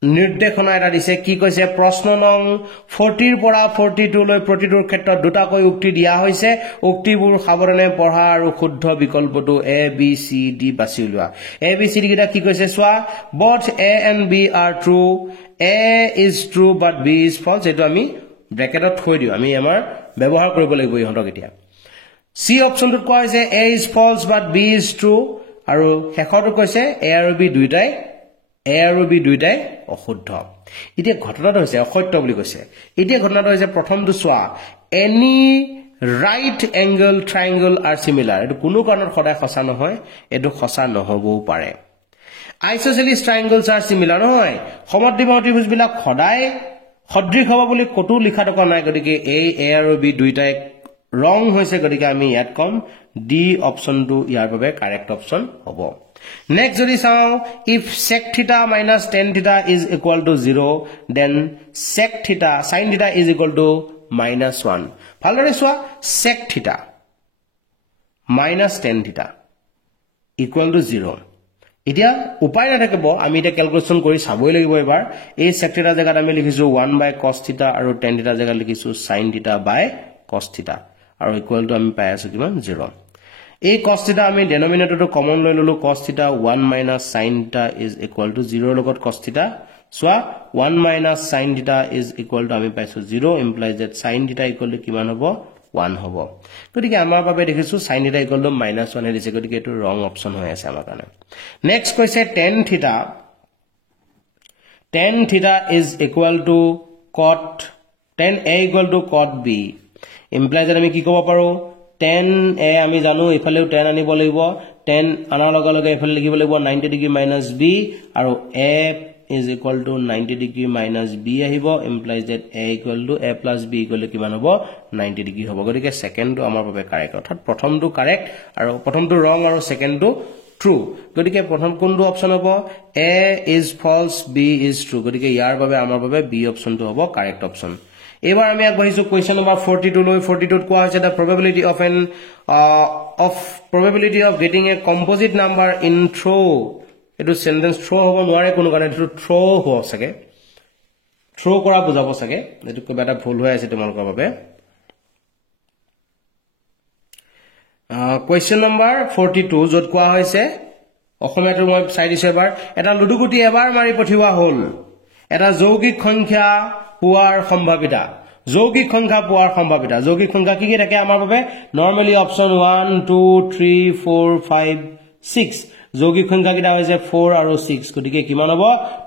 নিৰ্দেশনা এটা দিছে কি কৈছে প্ৰশ্ন নং 40 ৰ পৰা 42 লৈ প্ৰতিটোৰ ক্ষেত্ৰত দুটাকৈ উক্তি দিয়া হৈছে উক্তিবোৰ সাৱধানে পঢ়া আৰু শুদ্ধ বিকল্পটো a b c d বাছি উলিওৱা a b c d কিটা কি কৈছে চোৱা both a and b are true a is true but b is false এটো আমি ব্ৰেকেটত থৈ দিও আমি আমাৰ ব্যৱহাৰ কৰিব লাগিব ইহঁতক এতিয়া c অপচনটোত কোৱা হৈছে a is false but b is true আৰু শেষৰটো কৈছে a আৰু b দুইটাই অশুদ্ধ এতিয়া ঘটনাটো হৈছে অসত্য বুলি কৈছে এতিয়া ঘটনাটো হৈছে প্ৰথমটো চোৱা any right angle triangle are similar এটো কোনো কাৰণত সদায় সঁচা নহয় এটো সঁচা নহবও পাৰে isosceles triangles are similar নহয় সমদ্বিবাহু ত্ৰিভুজবিলাক সদায় সদৃশ হ'ব বুলি কতো লিখা থকা নাই গতিকে a আৰু b দুইটাই ৰং হৈছে গতিকে আমি ইয়াত কম ডি অপচনটো ইয়াৰ বাবে কাৰেক্ট অপচন হ'ব নেক্সট যদি চাও if sec theta minus tan theta is equal to 0 then sec theta sin theta is equal to -1 ভালদৰে চোৱা sec theta minus tan theta equal to 0 এতিয়া উপায় নাথাকিব আমি এটা ক্যালকুলেশন কৰি চাবই লাগিব এবাৰ এই sec theta জায়গাত আমি লিখিছো 1/cos theta আৰু tan theta জায়গাত লিখিছো sin theta by cos theta আৰু ইকুৱেল টু আমি পাই আছো কিমান 0 এই cos theta আমি ডেনোমিনেটৰটো কমন লৈ ললো cos theta 1 - sin theta is equal to 0 লগত cos theta soya 1 - sin theta is equal to আমি পাইছো 0 implies that sin theta equal to কিমান হ'ব 1 হ'ব গতিকে আমাৰ বাবে দেখিছো sin theta equal to -1 দিছে গতিকে এটো ৰং অপচন হৈ আছে আমাৰ কাৰণে নেক্সট কৈছে tan theta is equal to cot tan a equal to cot b implies that আমি কি ক'ব পাৰো tan a আমি জানো ইফালেও tan আনিব লাগিব tan আনাৰ লগে লগে ইফালে লিখিব লাগিব 90 ডিগ্ৰী minus b আৰু a is equal to 90 degree minus b আহিব implies that a equal to a plus b equal to কিমান হ'ব 90 degree হ'ব গতিকে সেকেন্ডটো আমাৰ বাবে কাৰেক্ট অৰ্থাৎ প্ৰথমটো কাৰেক্ট আৰু প্ৰথমটো ৰং আৰু সেকেন্ডটো ট্ৰু গতিকে প্ৰথম কোনটো অপচন হ'ব a is false b is true গতিকে ইয়াৰ বাবে আমাৰ বাবে b অপচনটো হ'ব কাৰেক্ট অপচন এবাৰ আমি আগবাঢ়িছো কোৱেশ্চন নম্বৰ 42 লৈ 42 ত কোৱা হৈছে the probability of getting a composite number in throw এটো সেন্টেন্স থ্ৰো হ'ব নোৱাৰে কোনো কাৰণে এটো থ্ৰো হ'ব সকে থ্ৰো কৰা বুজাব সকে এটো কিবা এটা ভুল হৈ আছে তোমালোকৰ বাবে কোৱেশ্চন নম্বৰ 42 যত কোৱা হৈছে অসমীয়াটো মই চাই দিছো এবাৰ এটা লুডুগুটি এবাৰ মাৰি পঠিওৱা হ'ল এটা যৌগিক সংখ্যা পোৱাৰ সম্ভাৱিতা যৌগিক সংখ্যা কি কি থাকে আমাৰ বাবে নৰমালি অপচন 1 2 3 4 5 6 যৌগিক সংখ্যা কিটা হৈছে 4 আৰু 6 গতিকে কিমান হ'ব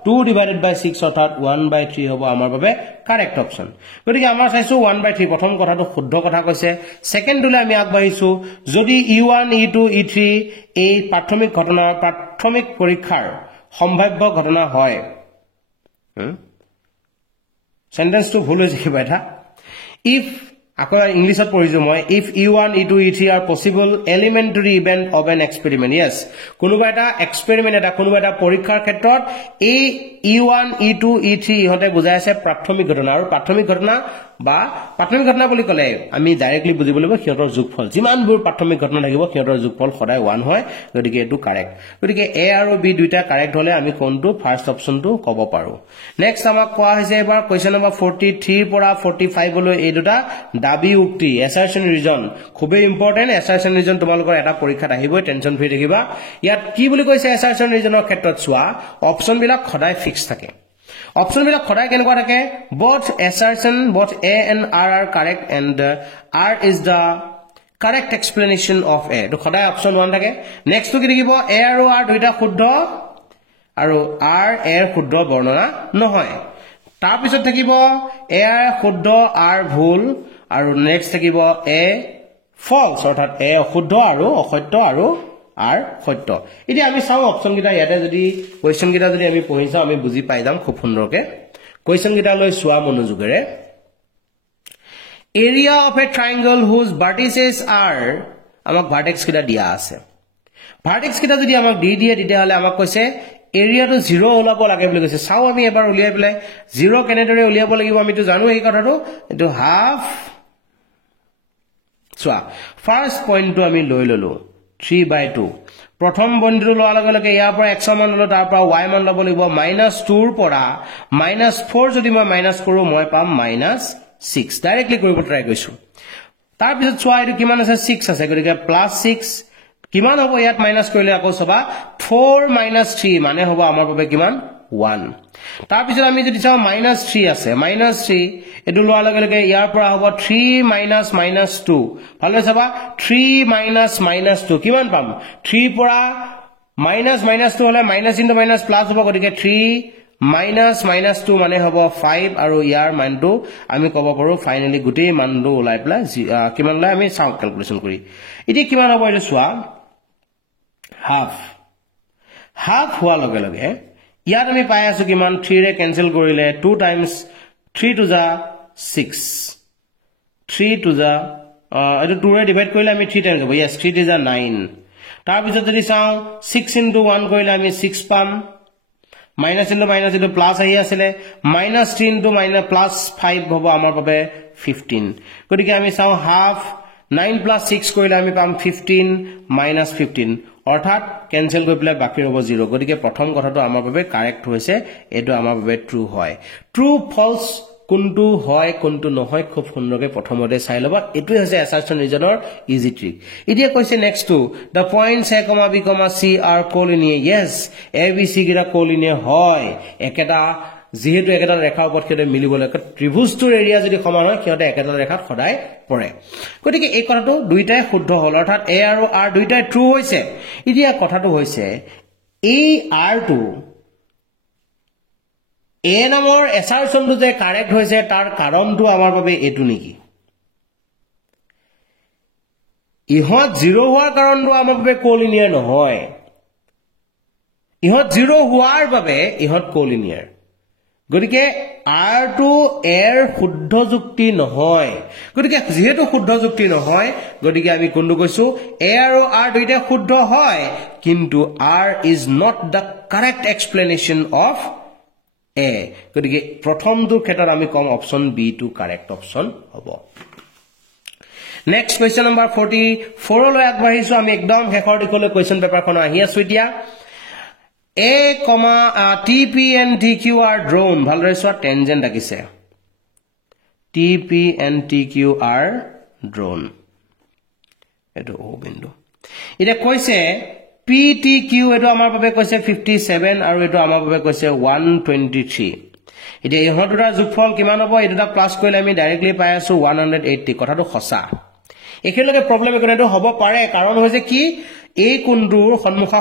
2 ডিভাইডেড বাই 6 অৰ্থাৎ 1/3 হ'ব আমাৰ বাবে কাৰেক্ট অপচন গতিকে আমাৰ চাইছো 1/3 প্ৰথম কথাটো শুদ্ধ কথা কৈছে সেকেন্ডলে আমি আগবাঢ়িছো যদি e1 e2 e3 এই প্ৰাথমিক পৰীক্ষাৰ সম্ভাৱ্য ঘটনা হয় সেন্টেন্স টু ভুল হৈছে কিবা এটা if আকৌ ইংলিশত পঢ়িছো মই if e1 e2 e3 are possible elementary event of an experiment yes কোনোবা এটা এক্সপেৰিমেন্ট এটা কোনোবা এটা পৰীক্ষাৰ ক্ষেত্ৰত এই e1 e2 e3 ইহতে বুজাই আছে প্ৰাথমিক ঘটনা আৰু প্ৰাথমিক ঘটনা বুলি ক'লে আমি ডাইৰেক্টলি বুজিব লাগিব কিহতৰ যোগফল যিমানবোৰ প্ৰাথমিক ঘটনা থাকিব কিহতৰ যোগফল সদায় 1 হয় গতিকে এটো কাৰেক্ট গতিকে a আৰু b দুইটা কাৰেক্ট হলে আমি কোনটো ফাৰ্স্ট অপচনটো ক'ব পাৰো নেক্সট আমাক কোৱা হৈছে এবাৰ কোৱেশ্চন নম্বৰ 43 পৰা 45 লৈ এই দুটা দাবী উক্তি assertion reason খুবেই ইম্পৰ্টেন্ট assertion reason তোমালোকৰ এটা পৰীক্ষাত আহিবই টেনচন ফ্ৰী দেখিবা ইয়াত কি বুলি কৈছে assertion reasonৰ ক্ষেত্ৰত চোৱা অপচন বিলাক সদায় ফিক্স থাকে অপচন বিলাক সদায় কেনেকুৱা থাকে both assertion both a and r are correct and r is the correct explanation of a তো সদায় অপচন 1 থাকে নেক্সট কি দেখিব a আৰু r দুইটা শুদ্ধ আৰু r এৰ শুদ্ধ বৰ্ণনা নহয় তাৰ পিছত থাকিব a শুদ্ধ r ভুল আৰু নেক্সট থাকিব a false অৰ্থাৎ a অশুদ্ধ আৰু অসত্য আৰু r সত্য এতিয়া আমি চাও অপচন কিটা ইয়াতে যদি কোৱেশ্চন কিটা যদি আমি পঢ়িছা আমি বুজি পাই যাম খুব সুন্দৰকে কোৱেশ্চন কিটা লৈ সোৱা মনোযোগেৰে area of a triangle whose vertices are আমাক vertex কিটা দিয়া আছে vertex কিটা যদি আমাক দি দিয়ে তেতিয়া হলে আমাক কৈছে area to 0 ওলাব লাগে বুলি কৈছে চাও আমি এবাৰ উলিয়াই পেলাই 0 কেনেদৰে উলিয়াব লাগিব আমি তো জানো এই কথাটো এটো হাফ সোৱা ফাৰ্স্ট পইণ্টটো আমি লৈ ললো 3/2 প্ৰথম বন্ধু লোৱাৰ লগে লগে ইয়াৰ পৰা x মান ললো তাৰ পৰা y মান ল'ব লাগিব -2 ৰ পৰা -4 যদি মই মাইনাস কৰো মই পাম -6 ডাইৰেক্টলি কৰিব ট্ৰাই কৰিছো তাৰ পিছত সোৱা এটো কিমান আছে 6 আছে গতিকে +6 কিমান হ'ব ইয়াত মাইনাস কৰিলে আকৌ সবা 4 - 3 মানে হ'ব আমাৰ বাবে কিমান 1 তাৰ পিছত আমি যদি চাও -3 আছে -3 এটো লোৱাৰ লগে লগে ইয়াৰ পৰা হ'ব 3 - -2 ভালে চাবা 3 - -2 কিমান পাম 3 পৰা -2 হলে -++ হ'ব গতিকে 3 - -2 মানে হ'ব 5 আৰু ইয়াৰ মানটো আমি ক'ব পাৰো ফাইনালি গুটেই মানটো ওলাই প্লা কিমান লাই আমি চাও ক্যালকুলেশন কৰি এতিয়া কিমান হ'ব এটা সোৱা হাফ হোৱা লগে লগে ইয়াত আমি পাই আছো কিমান 3 ৰে ক্যান্সেল কৰিলে 2 times 3 to the 6 3 to the এটো 2 ৰে ডিভাইড কৰিলে আমি 3 টাইম হ'ব yes 3 to the 9 তাৰ পিছত যদি চাও 6 into 1 কৰিলে আমি 6 পাম minus into plus আহি আছিল -3 into -+5 হ'ব আমাৰ বাবে 15 গতিকে আমি চাও হাফ 9 + 6 কৰিলে আমি পাম 15 - 15 অৰ্থাৎ ক্যান্সেল কৰি পেলাই বাকি হ'ব 0 গতিকে প্ৰথম কথাটো আমাৰ বাবে কাৰেক্ট হৈছে এটো আমাৰ বাবে ট্ৰু হয় ট্ৰু ফলস কোনটো হয় কোনটো নহয় খুব সুন্দৰকৈ প্ৰথমতে চাই লবা এটো হৈছে assertion reasonৰ ইজি ট্ৰিক এতিয়া কৈছে next two the points a, b, c are collinear yes a b c গিৰা collinear হয় একেটা যেহেতু একেটা ৰেখাৰ ওপৰত খেতে মিলিব লাগে ত্ৰিভুজটোৰ এৰিয়া যদি সমান হয় কিহতে একেটা ৰেখাত সদায় পৰে গতিকে এই কথাটো দুইটাই শুদ্ধ হল অৰ্থাৎ a আৰু r দুইটাই ট্ৰু হৈছে এতিয়া কথাটো হৈছে এই r টো a নামৰ assertionটো যে কাৰেক্ট হৈছে তাৰ কাৰণটো আমাৰ বাবে এটো নেকি ইহত 0 হোৱাৰ কাৰণটো আমাৰ বাবে কোলিনিয়াৰ নহয় ইহত 0 হোৱাৰ বাবে ইহত কোলিনিয়াৰ গতিকে r টো এৰ শুদ্ধ যুক্তি নহয় গতিকে যেহেতু শুদ্ধ যুক্তি নহয় গতিকে আমি কোনটো কৈছো a আৰু r দুইটা শুদ্ধ হয় কিন্তু r is not the correct explanation of a গতিকে প্ৰথমটো ক্ষেত্ৰত আমি কম অপচন b টো কাৰেক্ট অপচন হ'ব নেক্সট কোৱেশ্চন নম্বৰ 44 লৈ আগবাঢ়িছো আমি একদম শেষৰ দিকলৈ কোৱেশ্চন পেপাৰখন আহি আছো এতিয়া a, t, p and t, q are drawn ভালদৰে সোৱা tangent আকিছে t, p and t, q are drawn এটো o বিন্দু এটা কৈছে p, t, q এটো আমাৰ বাবে কৈছে 57 আৰু এটো আমাৰ বাবে কৈছে 123 এটা ইহত দুটা যোগফল কিমান হ'ব এই দুটা প্লাস কৰিলে আমি ডাইৰেক্টলি পাই আছো 180 কথাটো সঁচা একেলগে প্ৰব্লেম একোটো হ'ব পাৰে কাৰণ হৈছে কি এই কোণটোৰ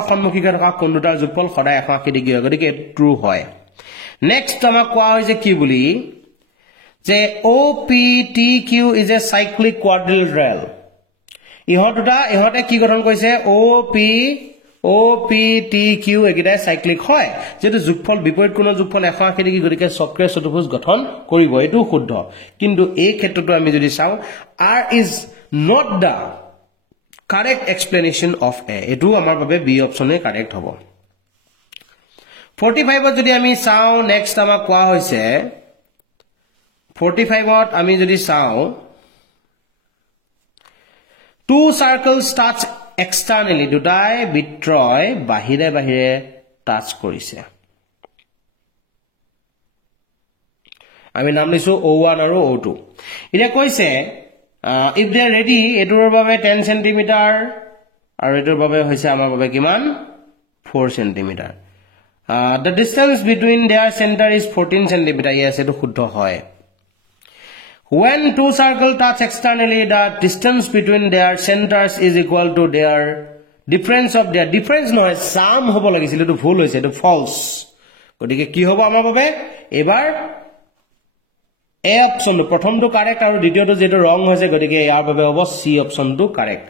সন্মুখীকে থকা কোণ দুটাৰ যোগফল সদায় 180 ডিগ্ৰী হয় গতিকে ট্ৰু হয় নেক্সট আমাক কোৱা হৈছে কি বুলি যে OPTQ is a cyclic quadrilateral ইহঁতে কি গঠন কৰিছে OPTQ একেটাই সাইক্লিক হয় যেটো যোগফল বিপৰীত কোণৰ যোগফল 180 ডিগ্ৰী গতিকে চক্ৰীয় চতুৰ্ভুজ গঠন কৰিব এটো শুদ্ধ কিন্তু এই ক্ষেত্ৰটো আমি যদি চাও R is not the correct explanation of A এটো আমাৰ বাবে B অপচনে কাৰেক্ট হ'ব 45 যদি আমি চাও নেক্সট আমাক কোৱা হৈছে 45 আমি যদি চাও two circles touch externally দুটাই বিত্ৰয় বাহিৰে টাচ কৰিছে আমি নাম লিছো O1 আৰু O2 এটা কৈছে if they are ready এটোৰ বাবে 10 cm আৰু এটোৰ বাবে হৈছে আমাৰ বাবে কিমান 4 cm the distance between their center is 14 cm yes এটো শুদ্ধ হয় when two circles touch externally the distance between their centers is equal to their difference of their difference নহয় sum হ'ব লাগিছিল এটো ভুল হৈছে এটো false গতিকে কি হ'ব আমাৰ বাবে এবাৰ A অপচনটো প্ৰথমটো কাৰেক্ট আৰু দ্বিতীয়টো যেটো ৰং হৈছে গতিকে ইয়াৰ বাবে হ'ব C অপচনটো কাৰেক্ট